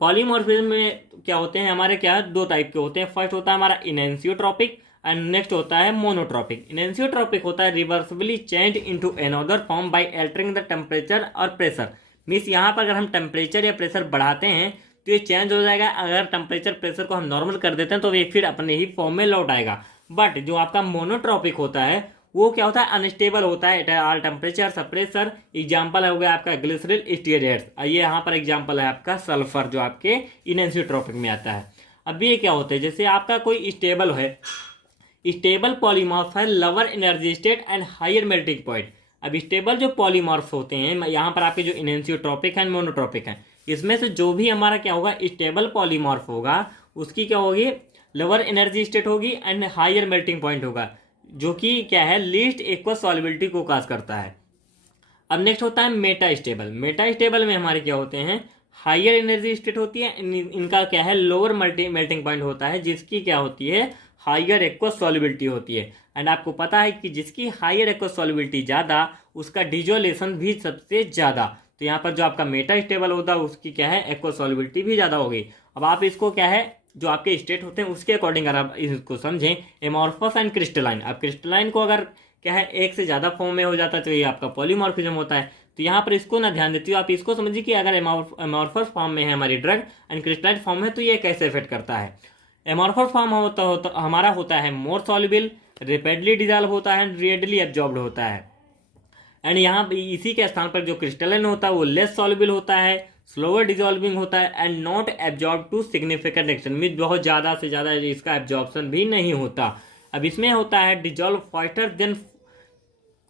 पॉलीमॉर्फिज्म में क्या होते हैं हमारे, क्या दो टाइप के होते हैं। फर्स्ट होता है हमारा इनएंसियोट्रॉपिक एंड नेक्स्ट होता है मोनोट्रॉपिक। इनएंसियोट्रॉपिक होता है reversibly change into another form by altering the temperature और प्रेशर। मीन्स यहाँ पर अगर हम टेम्परेचर या प्रेशर बढ़ाते हैं तो ये चेंज हो जाएगा, अगर टेम्परेचर प्रेशर को हम नॉर्मल कर देते हैं तो ये फिर अपने ही फॉर्म में लौट आएगा। बट जो आपका मोनोट्रॉपिक होता है वो क्या होता है, अनस्टेबल होता है एट ऑल टेम्परेचर सब प्रेशर। एग्जाम्पल हो गया आपका ग्लिसरॉल स्टीयरेट्स, ये यहाँ पर एग्जाम्पल है आपका सल्फर जो आपके इनएंसियोट्रॉपिक में आता है। अब ये क्या होता है, जैसे आपका कोई स्टेबल है, स्टेबल पॉलीमॉर्फ है, lower energy state and higher melting point. अब स्टेबल जो पॉलीमॉर्फ होते हैं यहाँ पर आपके जो इनएंसियोट्रॉपिक है मोनोट्रॉपिक है, इसमें से जो भी हमारा क्या होगा स्टेबल पॉलीमॉर्फ होगा उसकी क्या होगी, लोअर एनर्जी स्टेट होगी एंड हायर मेल्टिंग पॉइंट होगा, जो कि क्या है लीस्ट इक्वल सॉल्युबिलिटी को काज करता है। अब नेक्स्ट होता है मेटा स्टेबल। मेटा स्टेबल में हमारे क्या होते हैं, हायर एनर्जी स्टेट होती है, इनका क्या है लोअर मेल्टिंग पॉइंट होता है, जिसकी क्या होती है हायर एक्वस सॉल्युबिलिटी होती है। एंड आपको पता है कि जिसकी हायर एक्वस सॉल्युबिलिटी ज़्यादा उसका डिजोलेशन भी सबसे ज़्यादा। तो यहाँ पर जो आपका मेटा स्टेबल होता है उसकी क्या है एक्वस सॉल्युबिलिटी भी ज़्यादा होगी। अब आप इसको क्या है जो आपके स्टेट होते हैं उसके अकॉर्डिंग अगर आप इसको समझें, एमॉर्फस एंड क्रिस्टलाइन। अब क्रिस्टलाइन को अगर क्या है एक से ज़्यादा फॉर्म में हो जाता है तो ये आपका पॉलीमॉर्फिज्म होता है। तो यहाँ पर इसको ना ध्यान देती हो, आप इसको समझिए कि अगर एमॉर्फस फॉर्म में है हमारी ड्रग एंड क्रिस्टलाइन फॉर्म है तो ये कैसे इफेक्ट करता है। एमॉर्फस फॉर्म हमारा होता है मोर सॉल्युबल, रैपिडली डिजॉल्व होता है, रेडिली एब्जॉर्ब्ड होता है। एंड यहाँ इसी के स्थान पर जो क्रिस्टलाइन होता है वो लेस सॉल्युबल होता है, स्लोअर डिजॉल्विंग होता है and not absorb to significant extent. Means बहुत ज़्यादा से ज़्यादा इसका एब्जॉर्प्शन भी नहीं होता। अब इसमें होता है dissolve faster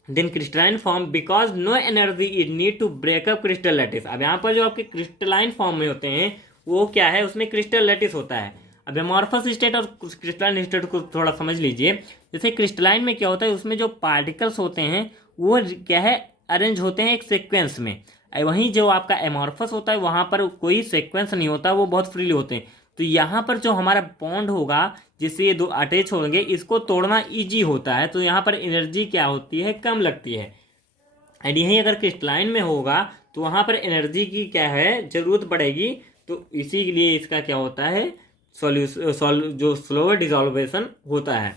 than crystalline form because no energy is need to break up crystal lattice. अब यहाँ पर जो आपके क्रिस्टलाइन फॉर्म में होते हैं वो क्या है, उसमें क्रिस्टल लैटिस होता है। अब एमॉर्फस स्टेट और क्रिस्टलाइन स्टेट को थोड़ा समझ लीजिए। जैसे क्रिस्टलाइन में क्या होता है, उसमें जो पार्टिकल्स होते हैं वो क्या है अरेंज होते हैं एक सीक्वेंस में। वहीं जो आपका एमॉर्फस होता है वहाँ पर कोई सीक्वेंस नहीं होता, वो बहुत फ्रीली होते हैं। तो यहाँ पर जो हमारा बॉन्ड होगा जिससे ये दो अटैच होंगे इसको तोड़ना इजी होता है, तो यहाँ पर एनर्जी क्या होती है कम लगती है। एंड यही अगर क्रिस्टलाइन में होगा तो वहाँ पर एनर्जी की क्या है ज़रूरत पड़ेगी, तो इसीलिए इसका क्या होता है जो स्लोअर डिजॉल्वेशन होता है।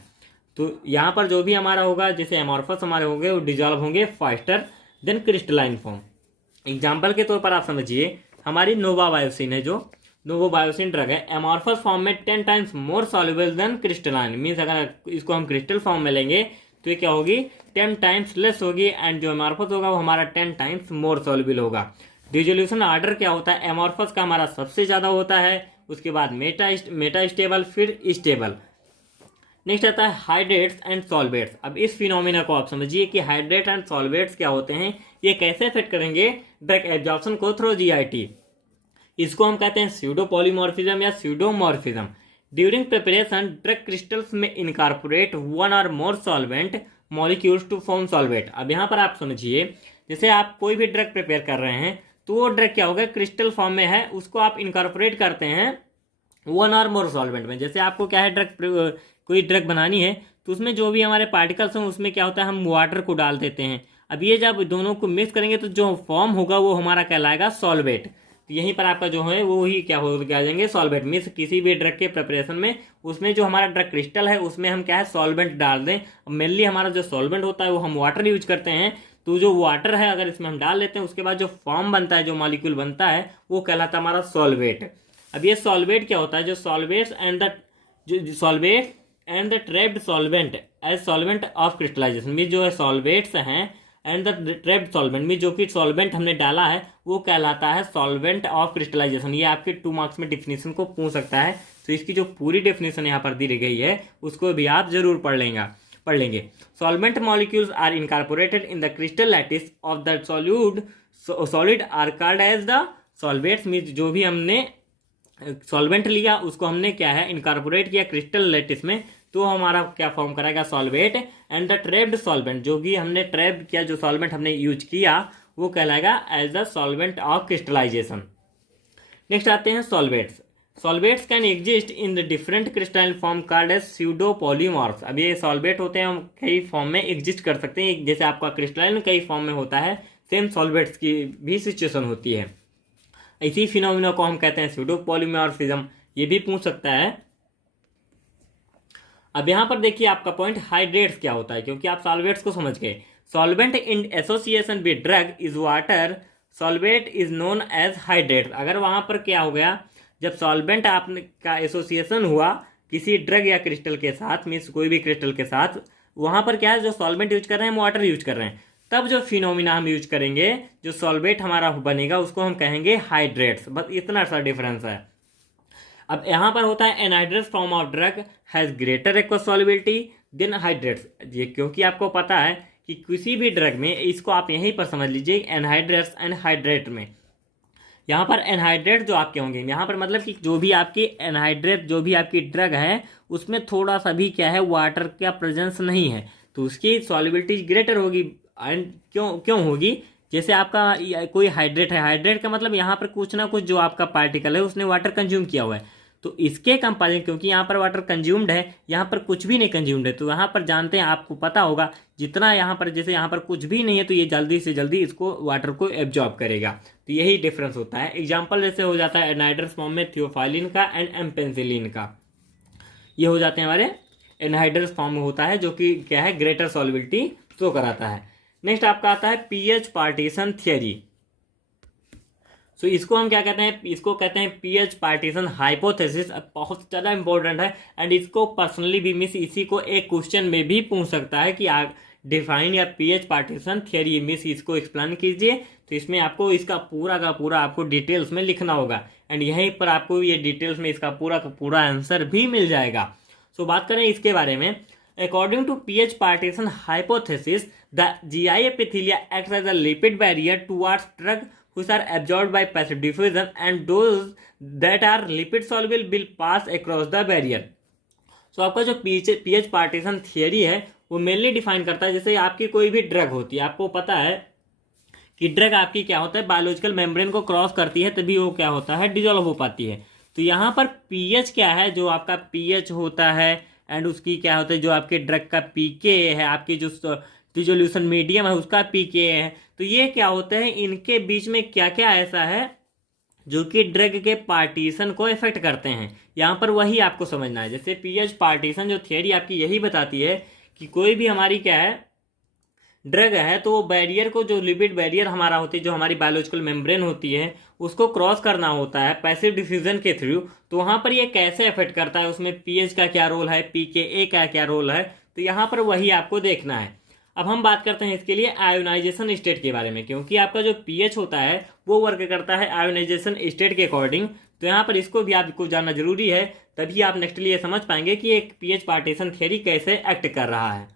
तो यहाँ पर जो भी हमारा होगा जैसे एमॉर्फस हमारे होंगे वो डिजॉल्व होंगे faster than crystalline form. Example के तौर पर आप समझिए हमारी नोवाबायोसिन है, जो नोवाबायोसिन ड्रग है, एमॉर्फस फॉर्म में 10 times more soluble than crystalline. Means अगर इसको हम क्रिस्टल फॉर्म में लेंगे तो ये क्या होगी 10 टाइम्स लेस होगी, एंड जो एमॉर्फस होगा वो हमारा 10 टाइम्स मोर सॉल्युबल होगा। डिजोल्यूशन ऑर्डर क्या होता है, एमॉर्फस का हमारा सबसे ज़्यादा होता है, उसके बाद मेटा स्टेबल, फिर स्टेबल। नेक्स्ट आता है हाइड्रेट्स एंड सॉल्वेट्स। अब इस फिनोमिना को आप समझिए कि हाइड्रेट एंड सॉल्वेट्स क्या होते हैं, ये कैसे इफेक्ट करेंगे ड्रग एब्जॉर्प्शन को थ्रू जीआईटी। इसको हम कहते हैं स्यूडो पॉलीमॉर्फिज्म या pseudomorphism. During preparation drug crystals में इनकॉर्पोरेट वन और more solvent molecules to form solvate. अब यहाँ पर आप समझिए जैसे आप कोई भी ड्रग प्रिपेयर कर रहे हैं तो वो ड्रग क्या होगा क्रिस्टल फॉर्म में है, उसको आप इनकॉर्पोरेट करते हैं वन और मोर सॉल्वेंट में। जैसे आपको क्या है कोई ड्रग बनानी है तो उसमें जो भी हमारे पार्टिकल्स हैं उसमें क्या होता है हम वाटर को डाल देते हैं। अब ये जब दोनों को मिक्स करेंगे तो जो फॉर्म होगा वो हमारा कहलाएगा सॉल्वेट। तो यहीं पर आपका जो है वो ही क्या हो जाएंगे सॉल्वेंट। मीन्स किसी भी ड्रग के प्रिपरेशन में उसमें जो हमारा ड्रग क्रिस्टल है उसमें हम क्या है सॉल्वेंट डाल दें। मेनली हमारा जो सॉल्वेंट होता है वो हम वाटर यूज करते हैं, तो जो वाटर है अगर इसमें हम डाल लेते हैं उसके बाद जो फॉर्म बनता है, जो मॉलिक्यूल बनता है वो कहलाता है हमारा सॉल्वेट। अब ये सॉल्वेट क्या होता है, जो सॉल्वेट्स एंड द जो solvate and the trapped solvent as solvent of crystallisation में जो है सॉल्वेट्स हैं एंड द ट्रैप्ड सॉल्वेंट में जो कि सॉल्वेंट हमने डाला है वो कहलाता है सॉल्वेंट ऑफ क्रिस्टलाइजेशन। ये आपके 2 मार्क्स में डिफिनीशन को पूछ सकता है, तो इसकी जो पूरी डेफिनेशन यहाँ पर दी गई है उसको भी आप जरूर पढ़ लेंगे। Solvent molecules are incorporated in the crystal lattice of the solid are called as the solvates. Means जो भी हमने सॉल्वेंट लिया उसको हमने क्या है इनकॉर्पोरेट किया क्रिस्टल लैटिस में, तो हमारा क्या फॉर्म करेगा solvate. And the trapped solvent जो भी हमने ट्रैप किया, जो सॉल्वेंट हमने यूज किया वो कहलाएगा as the solvent of crystallization. Next आते हैं solvates. Solvates can exist in the different crystalline form called as pseudo polymorphs. अब ये सॉल्वेट होते हैं, हम कई फॉर्म में एग्जिस्ट कर सकते हैं, जैसे आपका क्रिस्टलाइन कई फॉर्म में होता है, सेम सॉल्वेट्स की भी सिचुएशन होती है। इसी फिनोमिना को हम कहते हैं स्यूडो पॉलीमॉर्फिज्म, ये भी पूछ सकता है। अब यहाँ पर देखिए आपका पॉइंट हाइड्रेट्स क्या होता है, क्योंकि आप सॉल्वेट्स को समझ गए। Solvent in association with drug is water, solvate is known as hydrates. अगर वहाँ पर क्या हो गया, जब सॉल्वेंट आपने का एसोसिएशन हुआ किसी ड्रग या क्रिस्टल के साथ, मीन्स कोई भी क्रिस्टल के साथ, वहाँ पर क्या है जो सॉल्वेंट यूज कर रहे हैं हम वाटर यूज कर रहे हैं, तब जो फिनोमिना हम यूज करेंगे, जो सॉल्वेट हमारा बनेगा उसको हम कहेंगे हाइड्रेट्स। बस इतना सा डिफरेंस है। अब यहाँ पर होता है anhydrous form of drug has greater aqueous solubility than hydrates. ये क्योंकि आपको पता है कि किसी भी ड्रग में, इसको आप यहीं पर समझ लीजिए एनहाइड्रस एंड हाइड्रेट में, यहाँ पर एनहाइड्रेट जो आपके होंगे, यहाँ पर मतलब कि जो भी आपकी एनहाइड्रेट जो भी आपकी ड्रग है उसमें थोड़ा सा भी क्या है वाटर का प्रेजेंस नहीं है, तो उसकी सॉल्युबिलिटी ग्रेटर होगी। एंड क्यों होगी, जैसे आपका कोई हाइड्रेट है, हाइड्रेट का मतलब यहाँ पर कुछ ना कुछ जो आपका पार्टिकल है उसने वाटर कंज्यूम किया हुआ है, तो इसके कंपेरिजन क्योंकि यहाँ पर वाटर कंज्यूम्ड है, यहाँ पर कुछ भी नहीं कंज्यूम्ड है, तो यहाँ पर जानते हैं आपको पता होगा जितना यहाँ पर, जैसे यहाँ पर कुछ भी नहीं है तो ये जल्दी से जल्दी इसको वाटर को एब्जॉर्ब करेगा, तो यही डिफरेंस होता है। एग्जाम्पल जैसे हो जाता है एनहाइड्रस फॉर्म में थियोफाइलिन का एंड एम्पेंसिलिन का, ये हो जाते हैं हमारे एनहाइड्रस फॉर्म में होता है, जो कि क्या है ग्रेटर सॉल्युबिलिटी शो कराता है। नेक्स्ट आपका आता है पीएच पार्टीशन थियरी। सो इसको हम क्या कहते हैं, इसको कहते हैं पीएच पार्टीशन हाइपोथेसिस। बहुत ज़्यादा इंपॉर्टेंट है एंड इसको पर्सनली भी मिस इसी को एक क्वेश्चन में भी पूछ सकता है कि डिफाइन या पीएच पार्टीशन थियरी मिस इसको एक्सप्लेन कीजिए, तो इसमें आपको इसका पूरा का पूरा आपको डिटेल्स में लिखना होगा एंड यहीं पर आपको ये डिटेल्स में इसका पूरा का पूरा आंसर भी मिल जाएगा। सो बात करें इसके बारे में, according to pH partition hypothesis, the GI epithelia acts as a lipid barrier towards drug which are absorbed by passive diffusion and those that are lipid soluble will pass across the barrier. So आपका जो pH partition theory है वो mainly define करता है, जैसे आपकी कोई भी ड्रग होती है, आपको पता है कि ड्रग आपकी क्या होता है बायोलॉजिकल मेम्ब्रेन को क्रॉस करती है तभी वो क्या होता है डिजोल्व हो पाती है। तो यहाँ पर पीएच क्या है, जो आपका पीएच होता है एंड उसकी क्या होता है जो आपके ड्रग का पीके है, आपकी जो डिसोल्यूशन मीडियम है उसका पीके है, तो ये क्या होता है इनके बीच में क्या क्या ऐसा है जो कि ड्रग के पार्टीशन को इफेक्ट करते हैं, यहाँ पर वही आपको समझना है। जैसे पीएच पार्टीशन जो थियरी आपकी यही बताती है कि कोई भी हमारी क्या है ड्रग है तो वो बैरियर को, जो लिपिड बैरियर हमारा होती है, जो हमारी बायोलॉजिकल मेम्ब्रेन होती है उसको क्रॉस करना होता है पैसिव डिफ्यूजन के थ्रू, तो वहाँ पर ये कैसे इफेक्ट करता है, उसमें पीएच का क्या रोल है, पीके का क्या रोल है, तो यहाँ पर वही आपको देखना है। अब हम बात करते हैं इसके लिए आयोनाइजेशन स्टेट के बारे में, क्योंकि आपका जो पीएच होता है वो वर्क करता है आयोनाइजेशन स्टेट के अकॉर्डिंग, तो यहाँ पर इसको भी आपको जानना जरूरी है, तभी आप नेक्स्टली ये समझ पाएंगे कि एक पीएच पार्टीशन थियरी कैसे एक्ट कर रहा है।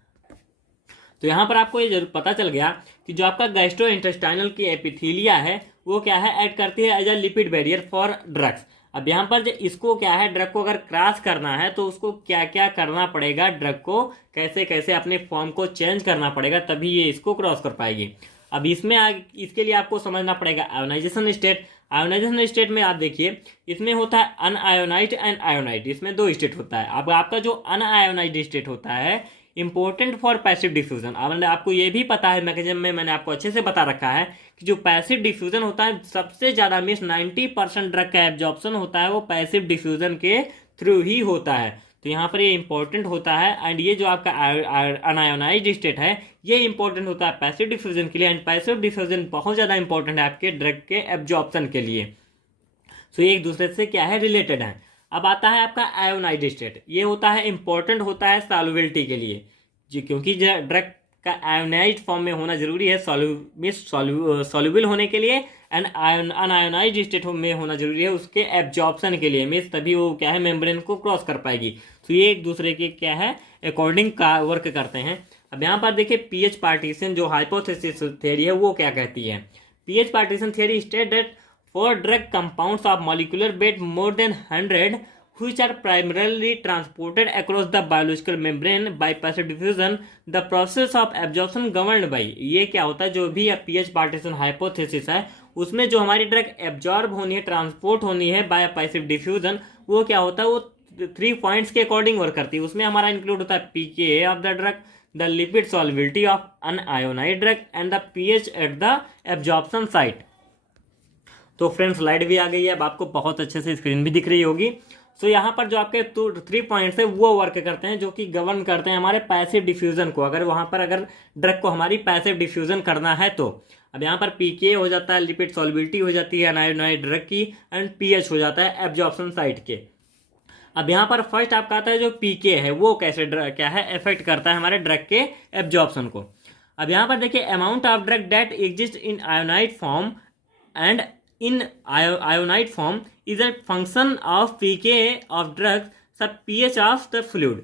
तो यहाँ पर आपको ये जरूर पता चल गया कि जो आपका गैस्ट्रो इंटेस्टाइनल की एपिथीलिया है वो क्या है एक्ट करती है as a lipid barrier for drugs. अब यहाँ पर जो इसको क्या है ड्रग को अगर क्रॉस करना है तो उसको क्या क्या करना पड़ेगा, ड्रग को कैसे कैसे अपने फॉर्म को चेंज करना पड़ेगा तभी ये इसको क्रॉस कर पाएगी। अब इसमें इसके लिए आपको समझना पड़ेगा आयोनाइजेशन स्टेट। आयोनाइजेशन स्टेट में आप देखिए इसमें होता है अनआयोनाइज्ड एंड आयोनाइज्ड, इसमें 2 स्टेट होता है। अब आपका जो अनआयोनाइज्ड स्टेट होता है इंपॉर्टेंट फॉर पैसिव डिफ्यूजन। अब आपको ये भी पता है मैकेनिज्म में मैंने आपको अच्छे से बता रखा है कि जो पैसिव डिफ्यूजन होता है सबसे ज़्यादा मीन्स 90% ड्रग का एब्जॉर्प्शन होता है वो पैसिव डिफ्यूजन के थ्रू ही होता है। तो यहाँ पर ये इंपॉर्टेंट होता है एंड ये जो आपका अनायोनाइज्ड स्टेट है ये इंपॉर्टेंट होता है पैसिव डिफ्यूजन के लिए एंड पैसिव डिफ्यूजन बहुत ज़्यादा इंपॉर्टेंट है आपके ड्रग के एब्जॉर्प्शन के लिए। सो ये एक दूसरे से क्या है रिलेटेड है। अब आता है आपका आयोनाइज्ड स्टेट, ये होता है इंपॉर्टेंट होता है सॉल्युबिलिटी के लिए जी, क्योंकि ड्रग का आयोनाइज्ड फॉर्म में होना जरूरी है सॉल्युबल होने के लिए एंड अनायोनाइज्ड स्टेट में होना जरूरी है उसके एब्जॉर्प्शन के लिए मीन्स तभी वो क्या है मेम्ब्रेन को क्रॉस कर पाएगी। तो ये एक दूसरे के क्या है अकॉर्डिंग का वर्क करते हैं। अब यहाँ पर देखिए पीएच पार्टीशन जो हाइपोथेसिस थ्योरी है वो क्या कहती है। PH partition theory state that for drug compounds of molecular weight more than 100 which are primarily transported across the biological membrane by passive diffusion the process of absorption governed by। ये क्या होता है जो भी पीएच पार्टीशन हाइपोथेसिस है उसमें जो हमारी ड्रग एब्जॉर्ब होनी है ट्रांसपोर्ट होनी है बाय पैसिव डिफ्यूजन वो क्या होता है वो 3 पॉइंट्स के अकॉर्डिंग वर्क करती है। उसमें हमारा इंक्लूड होता है pK of the drug, the lipid solubility of unionized drug and the pH at the absorption site. तो फ्रेंड्स स्लाइड भी आ गई है, अब आपको बहुत अच्छे से स्क्रीन भी दिख रही होगी। सो यहाँ पर जो आपके 3 पॉइंट्स है वो वर्क करते हैं जो कि गवर्न करते हैं हमारे पैसिव डिफ्यूजन को। अगर वहाँ पर अगर ड्रग को हमारी पैसिव डिफ्यूजन करना है तो अब यहाँ पर पीके हो जाता है, लिपिड सॉल्युबिलिटी हो जाती है अनायोनाइज्ड ड्रग की एंड पीएच हो जाता है एब्जॉर्प्शन साइट के। अब यहाँ पर फर्स्ट आपका आता है जो पीके है वो कैसे क्या है इफेक्ट करता है हमारे ड्रग के एब्जॉर्प्शन को। अब यहाँ पर देखिए amount of drug that exist in ionized form and in ionized form is a function of pK of drugs sub pH of the fluid।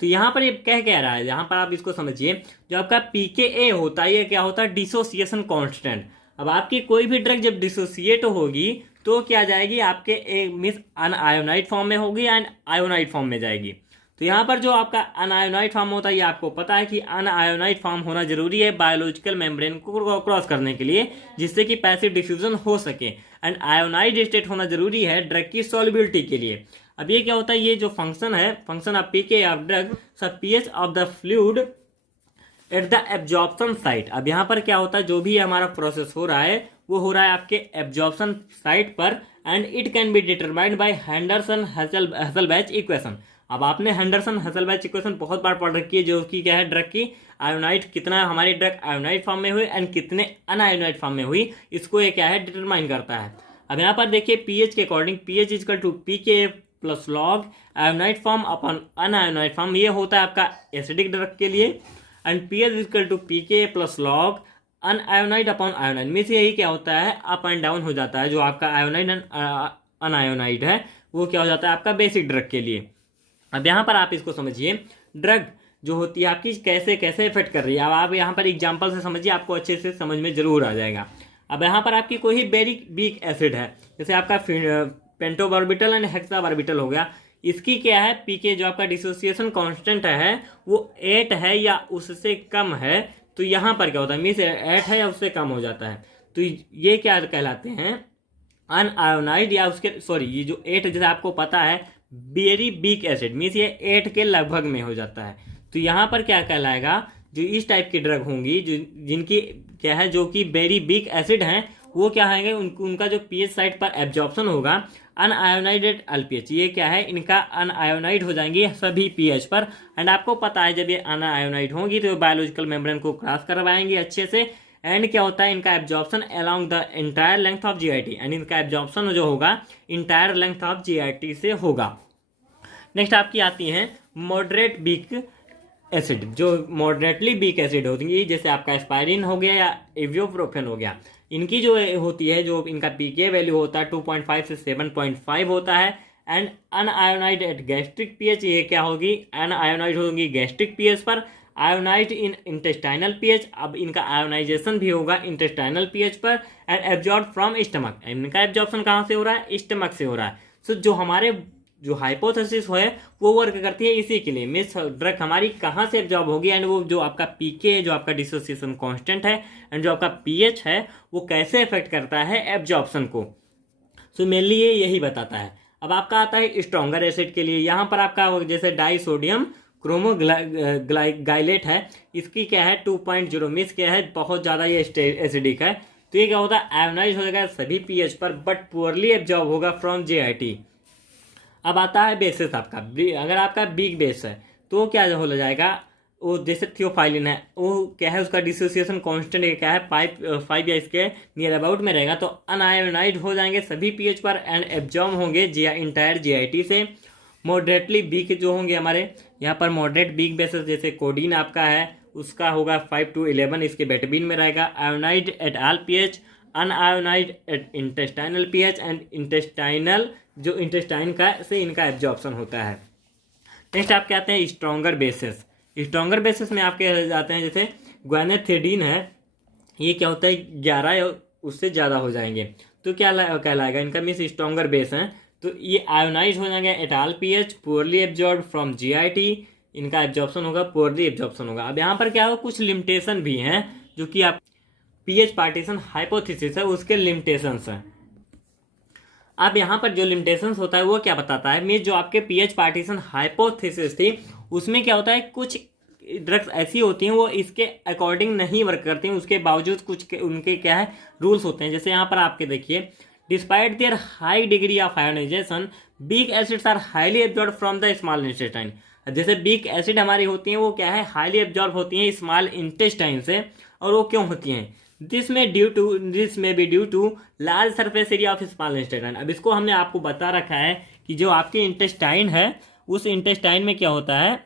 तो यहाँ पर ये कह रहा है, यहाँ पर आप इसको समझिए जो आपका pKa होता है ये क्या होता है डिसोसिएशन कांस्टेंट। अब आपकी कोई भी ड्रग जब डिसोसिएट होगी तो क्या जाएगी आपके मिस अनआयोनाइड फॉर्म में होगी एंड आयोनाइड फॉर्म में जाएगी। तो यहाँ पर जो आपका अनआयोनाइड फॉर्म होता है ये आपको पता है कि अनआयोनाइड फॉर्म होना जरूरी है बायोलॉजिकल मेम्ब्रेन को क्रॉस करने के लिए जिससे कि पैसिव डिफ्यूजन हो सके एंड आयोनाइड स्टेट होना जरूरी है ड्रग की सॉल्युबिलिटी के लिए। अब ये क्या होता है ये जो फंक्शन है function of pK of drug सब pH of the fluid at the absorption site. अब यहाँ पर क्या होता है जो भी हमारा प्रोसेस हो रहा है वो हो रहा है आपके एब्जॉर्प्शन साइट पर and it can be determined by Henderson Hasselbalch equation. अब आपने हेंडरसन हसेलबैच इक्वेशन बहुत बार पढ़ रखी है जो कि क्या है ड्रग की आयोनाइड कितना हमारी ड्रग आयोनाइड फॉर्म में हुई एंड कितने अनआयोनाइड फॉर्म में हुई इसको ये क्या है डिटरमाइन करता है। अब यहाँ पर देखिए पीएच के according pH equal to pK plus log ionized form upon unionized form ये होता है आपका एसिडिक ड्रग के लिए and pH equal to pK plus log unionized upon ionized में से यही क्या होता है अप एंड डाउन हो जाता है। जो आपका आयोनाइड एंड अनआयोनाइड है वो क्या हो जाता है आपका बेसिक ड्रग के लिए। अब यहाँ पर आप इसको समझिए ड्रग जो होती है आपकी कैसे कैसे इफेक्ट कर रही है। अब आप यहाँ पर एग्जांपल से समझिए आपको अच्छे से समझ में जरूर आ जाएगा। अब यहाँ पर आपकी कोई बेरिक वीक एसिड है जैसे आपका पेंटोबार्बिटल एंड हेक्साबार्बिटल हो गया, इसकी क्या है पीके जो आपका डिसोसिएशन कांस्टेंट है वो 8 है या उससे कम है। तो यहाँ पर क्या होता है मीन्स 8 है या उससे कम हो जाता है तो ये क्या कहलाते हैं अनआयोनाइड या उसके ये जो 8 जैसे आपको पता है वेरी वीक एसिड मीन्स ये 8 के लगभग में हो जाता है। तो यहाँ पर क्या कहलाएगा जो इस टाइप की ड्रग होंगी जो जिनकी क्या है जो कि वेरी वीक एसिड हैं वो क्या है उनका जो पीएच साइट पर एब्जॉर्प्शन होगा अनआयोनाइडेड एलपीएच ये क्या है इनका अनआयोनाइड हो जाएंगी सभी पीएच पर एंड आपको पता है जब ये अनआयोनाइड होंगी तो बायोलॉजिकल मेम्ब्रेन को क्रॉस करवाएंगे अच्छे से एंड क्या होता है इनका absorption along the entire length of GIT and इनका एब्जॉर्प्शन जो होगा इंटायर लेंथ ऑफ जीआईटी से होगा। नेक्स्ट आपकी आती है मॉडरेट वीक एसिड जो मॉडरेटली वीक एसिड होती जैसे आपका एस्पायरिन हो गया या इब्यूप्रोफेन हो गया। इनकी जो होती है जो इनका पीके वैल्यू होता है 2.5 से 7.5 होता है एंड अनआयोनाइड एट गैस्ट्रिक पीएच ये क्या होगी अनआयोनाइड होगी गैस्ट्रिक पीएच पर आयोनाइड इन इंटेस्टाइनल पीएच। अब इनका आयोनाइजेशन भी होगा इंटेस्टाइनल पीएच पर एंड एब्जॉर्ब फ्रॉम स्टमक। इनका एब्जॉर्प्शन कहाँ से हो रहा है स्टमक से हो रहा है। सो जो हमारे जो हाइपोथेसिस है वो वर्क करती है इसी के लिए मिस ड्रग हमारी कहाँ से एब्जॉर्ब होगी एंड वो जो आपका पीके जो आपका डिसोसिएशन कांस्टेंट है एंड जो आपका पीएच है वो कैसे इफेक्ट करता है एब्जॉर्प्शन को। सो मेनली ये यही बताता है। अब आपका आता है स्ट्रॉन्गर एसिड के लिए यहाँ पर आपका जैसे डाई सोडियम क्रोमोगाइलेट है, इसकी क्या है 2.0 मीन्स क्या है बहुत ज़्यादा ये एसिडिक है। तो ये क्या होता है आयोनाइज हो जाएगा सभी पीएच पर बट पुअरली एब्जॉर्ब होगा फ्रॉम जेआईटी। अब आता है बेसिस आपका, अगर आपका बिग बेस है तो क्या हो जाएगा, वो जैसे थियोफाइलिन है वो क्या है उसका डिसोसिएशन कांस्टेंट क्या है 5 या इसके नियर अबाउट में रहेगा, तो अनआयोनाइज हो जाएंगे सभी पीएच पर एंड एब्जॉर्ब होंगे इंटायर जेआईटी से। मॉडरेटली वीक जो होंगे हमारे यहाँ पर मॉडरेट वीक बेसिस जैसे कोडीन आपका है उसका होगा 5 to 11 इसके बेटबीन में रहेगा। Ionized at all pH, unionized at intestinal pH and intestinal जो इंटेस्टाइन का से इनका एब्जॉर्प्शन होता है। नेक्स्ट आप क्या आते हैं स्ट्रॉन्गर बेसिस। स्ट्रॉन्गर बेसिस में आपके जाते हैं जैसे ग्वानेथेडीन है, ये क्या होता है 11 या उससे ज़्यादा हो जाएंगे तो क्या कहलाएगा इनका मीन्स स्ट्रॉन्गर बेस है, तो ये आयोनाइज हो जाएंगे at all pH, poorly absorb from GIT, इनका एब्जॉर्प्शन होगा पुअरली एब्जॉर्प्शन होगा। अब यहाँ पर क्या होगा कुछ लिमिटेशन भी हैं जो कि आप पीएच पार्टीशन हाइपोथेसिस है उसके लिमिटेशंस हैं। अब यहाँ पर जो लिमिटेशंस होता है वो क्या बताता है मीन्स जो आपके पीएच पार्टीशन हाइपोथेसिस थी उसमें क्या होता है कुछ ड्रग्स ऐसी होती हैं वो इसके अकॉर्डिंग नहीं वर्क करती हैं, उसके बावजूद कुछ उनके क्या है रूल्स होते हैं। जैसे यहाँ पर आपके देखिए despite their high degree of ionisation big acids are highly absorb from the small intestine. जैसे बिग एसिड हमारी होती हैं वो क्या है हाईली एब्जॉर्ब होती हैं स्मॉल इंटेस्टाइन से, और वो क्यों होती हैं this may be due to large surface area of small intestine. अब इसको हमने आपको बता रखा है कि जो आपकी इंटेस्टाइन है उस इंटेस्टाइन में क्या होता है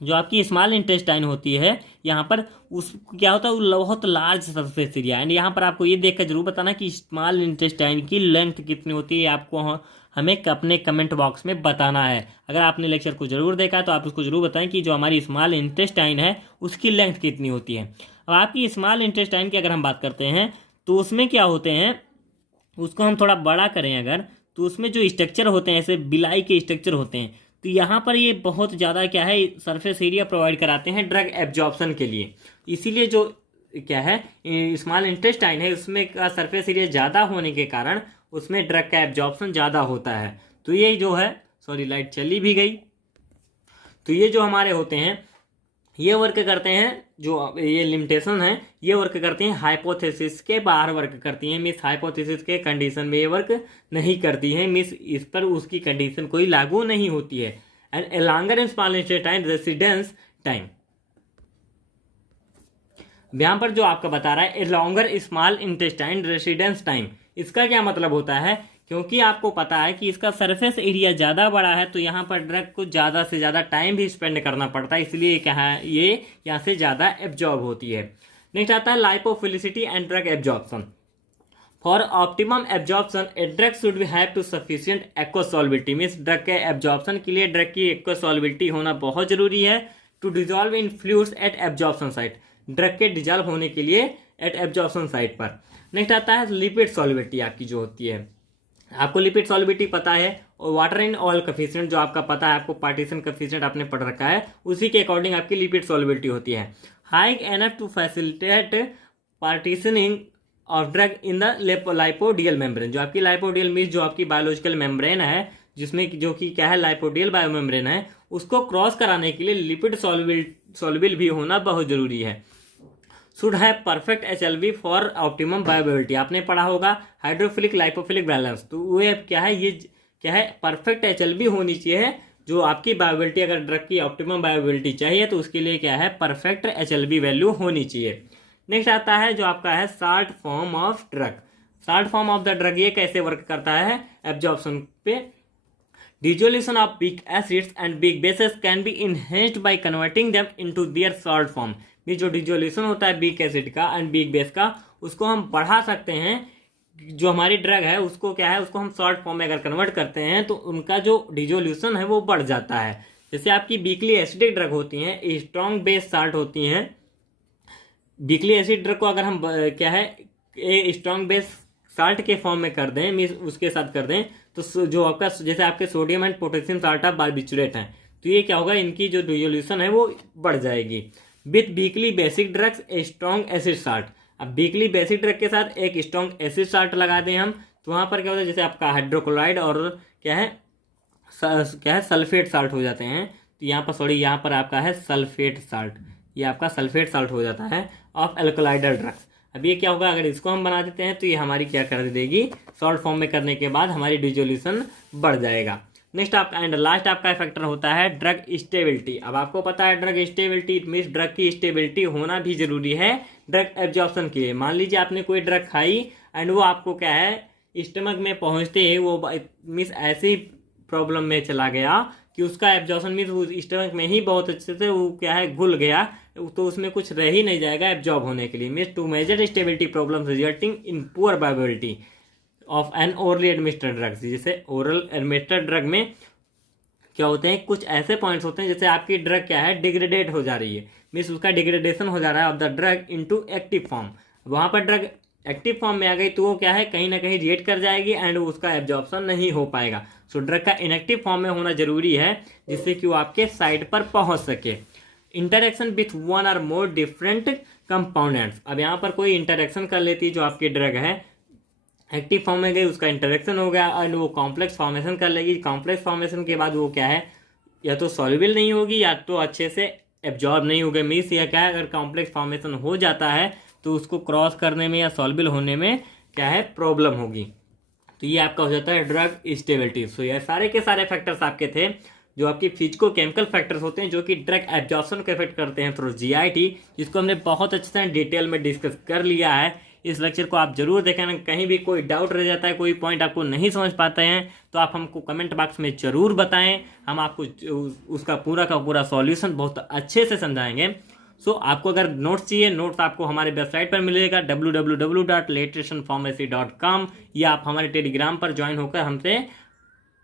जो आपकी स्मॉल इंटेस्टाइन होती है यहाँ पर उस क्या होता है बहुत लार्ज सरफेस एरिया। एंड यहाँ पर आपको ये देखकर जरूर बताना कि स्मॉल इंटेस्टाइन की लेंथ कितनी होती है, आपको हमें अपने कमेंट बॉक्स में बताना है। अगर आपने लेक्चर को जरूर देखा तो आप उसको जरूर बताएं कि जो हमारी स्मॉल इंटेस्टाइन है उसकी लेंथ कितनी होती है। अब आपकी स्मॉल इंटेस्टाइन की अगर हम बात करते हैं तो उसमें क्या होते हैं, उसको हम थोड़ा बड़ा करें अगर तो उसमें जो स्ट्रक्चर होते हैं ऐसे बिलाई के स्ट्रक्चर होते हैं, तो यहाँ पर ये बहुत ज़्यादा क्या है सरफेस एरिया प्रोवाइड कराते हैं ड्रग एब्जॉर्प्शन के लिए। इसीलिए जो क्या है स्मॉल इंटेस्टाइन है उसमें का सरफेस एरिया ज़्यादा होने के कारण उसमें ड्रग का एब्जॉर्प्शन ज़्यादा होता है। तो ये जो है सॉरी लाइट चली भी गई, तो ये जो हमारे होते हैं ये वर्क करते हैं, जो ये लिमिटेशन है ये वर्क करती हैं हाइपोथेसिस के बाहर वर्क करती हैं, मिस हाइपोथेसिस के कंडीशन में ये वर्क नहीं करती हैं, मिस इस पर उसकी कंडीशन कोई लागू नहीं होती है। And a longer in small intestine residence time, यहाँ पर जो आपका बता रहा है a longer small intestine residence time, इसका क्या मतलब होता है क्योंकि आपको पता है कि इसका सरफेस एरिया ज़्यादा बड़ा है तो यहाँ पर ड्रग को ज़्यादा से ज़्यादा टाइम भी स्पेंड करना पड़ता है, इसलिए क्या है ये यहाँ से ज़्यादा एब्जॉर्ब होती है। नेक्स्ट आता है lipophilicity and drug absorption. For optimum absorption a drug should have to sufficient aqueous solubility, means drug के एब्जॉर्प्शन के लिए ड्रग की एक्वासॉल्बिलिटी होना बहुत जरूरी है। To dissolve in fluids at absorption site, drug के डिजॉल्व होने के लिए एट एब्जॉर्प्शन साइट पर। नेक्स्ट आता है लिपिड सॉल्बिलिटी आपकी जो होती है, आपको लिपिड सॉल्बिलिटी पता है और वाटर इन ऑयल कफिशिएंट जो आपका पता है, आपको पार्टीशन कफिशिएंट आपने पढ़ रखा है, उसी के अकॉर्डिंग आपकी लिपिड सॉल्बिलिटी होती है। High enough to facilitate partitioning of drug in the lipoidal membrane, जो आपकी लाइपोडियल मीन्स जो आपकी बायोलॉजिकल मेम्ब्रेन है जिसमें जो कि क्या है लाइपोडियल बायोमेम्ब्रेन है, उसको क्रॉस कराने के लिए लिपिड सॉल्युबल भी होना बहुत जरूरी है। Should have perfect HLB for optimum बायोबिलिटी, आपने पढ़ा होगा हाइड्रोफिलिक लाइपोफिलिक बैलेंस, तो वो क्या है ये क्या है परफेक्ट HLB होनी चाहिए जो आपकी बायोबिलिटी, अगर ड्रग की ऑप्टिमम बायोबिलिटी चाहिए तो उसके लिए क्या है परफेक्ट HLB वैल्यू होनी चाहिए। नेक्स्ट आता है जो आपका है salt form of drug. Salt form of the drug ये कैसे वर्क करता है एब्जॉर्प्शन पे, dissolution of big acids and big bases can be enhanced by converting them into their salt form, ये जो डिजोल्यूशन होता है बिग एसिड का एंड बिग बेस का उसको हम बढ़ा सकते हैं, जो हमारी ड्रग है उसको क्या है उसको हम सॉल्ट फॉर्म में अगर कन्वर्ट करते हैं तो उनका जो डिजोल्यूशन है वो बढ़ जाता है। जैसे आपकी वीकली एसिडिक ड्रग होती हैं स्ट्रॉन्ग बेस साल्ट होती हैं, वीकली एसिड ड्रग को अगर हम क्या है स्ट्रॉन्ग बेस साल्ट के फॉर्म में कर दें मीन्स उसके साथ कर दें तो जो आपका जैसे आपके sodium and potassium salt of barbiturate हैं तो ये क्या होगा इनकी जो डिजोल्यूशन है वो बढ़ जाएगी। With weekly basic drugs a strong acid salt, अब वीकली बेसिक ड्रग के साथ एक स्ट्रॉन्ग एसिड साल्ट लगा दें हम तो वहाँ पर क्या होता है जैसे आपका हाइड्रोक्लोराइड और क्या है सल्फेट साल्ट हो जाते हैं, तो यहाँ पर सॉरी यहाँ पर आपका है सल्फेट साल्ट, ये आपका सल्फेट साल्ट हो जाता है ऑफ एल्कलाइडल ड्रग्स। अब ये क्या होगा, अगर इसको हम बना देते हैं तो ये हमारी क्या कर देगी, सॉल्ट फॉर्म में करने के बाद हमारी डिसोल्यूशन बढ़ जाएगा। नेक्स्ट आप एंड लास्ट आपका फैक्टर होता है ड्रग स्टेबिलिटी। अब आपको पता है ड्रग स्टेबिलिटी मीन्स ड्रग की स्टेबिलिटी होना भी जरूरी है ड्रग एब्जॉर्प्शन के लिए। मान लीजिए आपने कोई ड्रग खाई एंड वो आपको क्या है स्टमक में पहुंचते ही वो मीन्स ऐसी प्रॉब्लम में चला गया कि उसका एब्जॉर्प्शन मीन्स वो स्टमक में ही बहुत अच्छे से वो क्या है घुल गया, तो उसमें कुछ रह ही नहीं जाएगा एब्जॉर्ब होने के लिए। Means two major stability problem resulting in poor bioavailability of an orally administered drugs. जैसे ओरल एडमिनिस्टर्ड ड्रग में क्या होते हैं, कुछ ऐसे पॉइंट्स होते हैं जैसे आपकी ड्रग क्या है डिग्रेडेट हो जा रही है, मीन्स उसका डिग्रेडेशन हो जा रहा है of the drug into active form. वहाँ पर ड्रग एक्टिव फॉर्म में आ गई तो वो क्या है कहीं ना कहीं रिएक्ट कर जाएगी एंड उसका एब्जॉर्प्शन नहीं हो पाएगा। सो ड्रग का इनएक्टिव फॉर्म में होना जरूरी है जिससे कि वो आपके साइट पर पहुंच सके। Interaction with one or more different components. अब यहाँ पर कोई इंटरेक्शन कर लेती है जो आपकी ड्रग है एक्टिव फॉर्म में गई, उसका इंटरेक्शन हो गया एंड वो कॉम्प्लेक्स फॉर्मेशन कर लेगी। कॉम्प्लेक्स फॉर्मेशन के बाद वो क्या है या तो सॉल्युबल नहीं होगी या तो अच्छे से एब्जॉर्ब नहीं होगी। मीन्स यह क्या है, अगर कॉम्प्लेक्स फॉर्मेशन हो जाता है तो उसको क्रॉस करने में या सॉल्युबल होने में क्या है प्रॉब्लम होगी। तो ये आपका हो जाता है ड्रग स्टेबिलिटी। सो ये सारे के सारे फैक्टर्स आपके थे जो आपकी फिजिको केमिकल फैक्टर्स होते हैं जो कि ड्रग एब्जॉर्प्शन को इफेक्ट करते हैं थ्रू जीआईटी, जिसको हमने बहुत अच्छे से डिटेल में डिस्कस कर लिया है। इस लेक्चर को आप जरूर देखें। कहीं भी कोई डाउट रह जाता है, कोई पॉइंट आपको नहीं समझ पाते हैं तो आप हमको कमेंट बॉक्स में जरूर बताएं, हम आपको उसका पूरा का पूरा सॉल्यूशन बहुत अच्छे से समझाएंगे। सो आपको अगर नोट्स चाहिए, नोट्स आपको हमारे वेबसाइट पर मिलेगा www.laterationpharmacy.com, या आप हमारे टेलीग्राम पर ज्वाइन होकर हमसे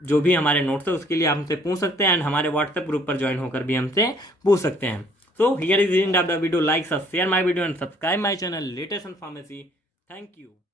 जो भी हमारे नोट्स है उसके लिए हमसे पूछ सकते हैं एंड हमारे व्हाट्सएप ग्रुप पर ज्वाइन होकर भी हमसे पूछ सकते हैं। So here is the end of the video. Like, share my video and subscribe my channel Lateration Pharmacy. Thank you.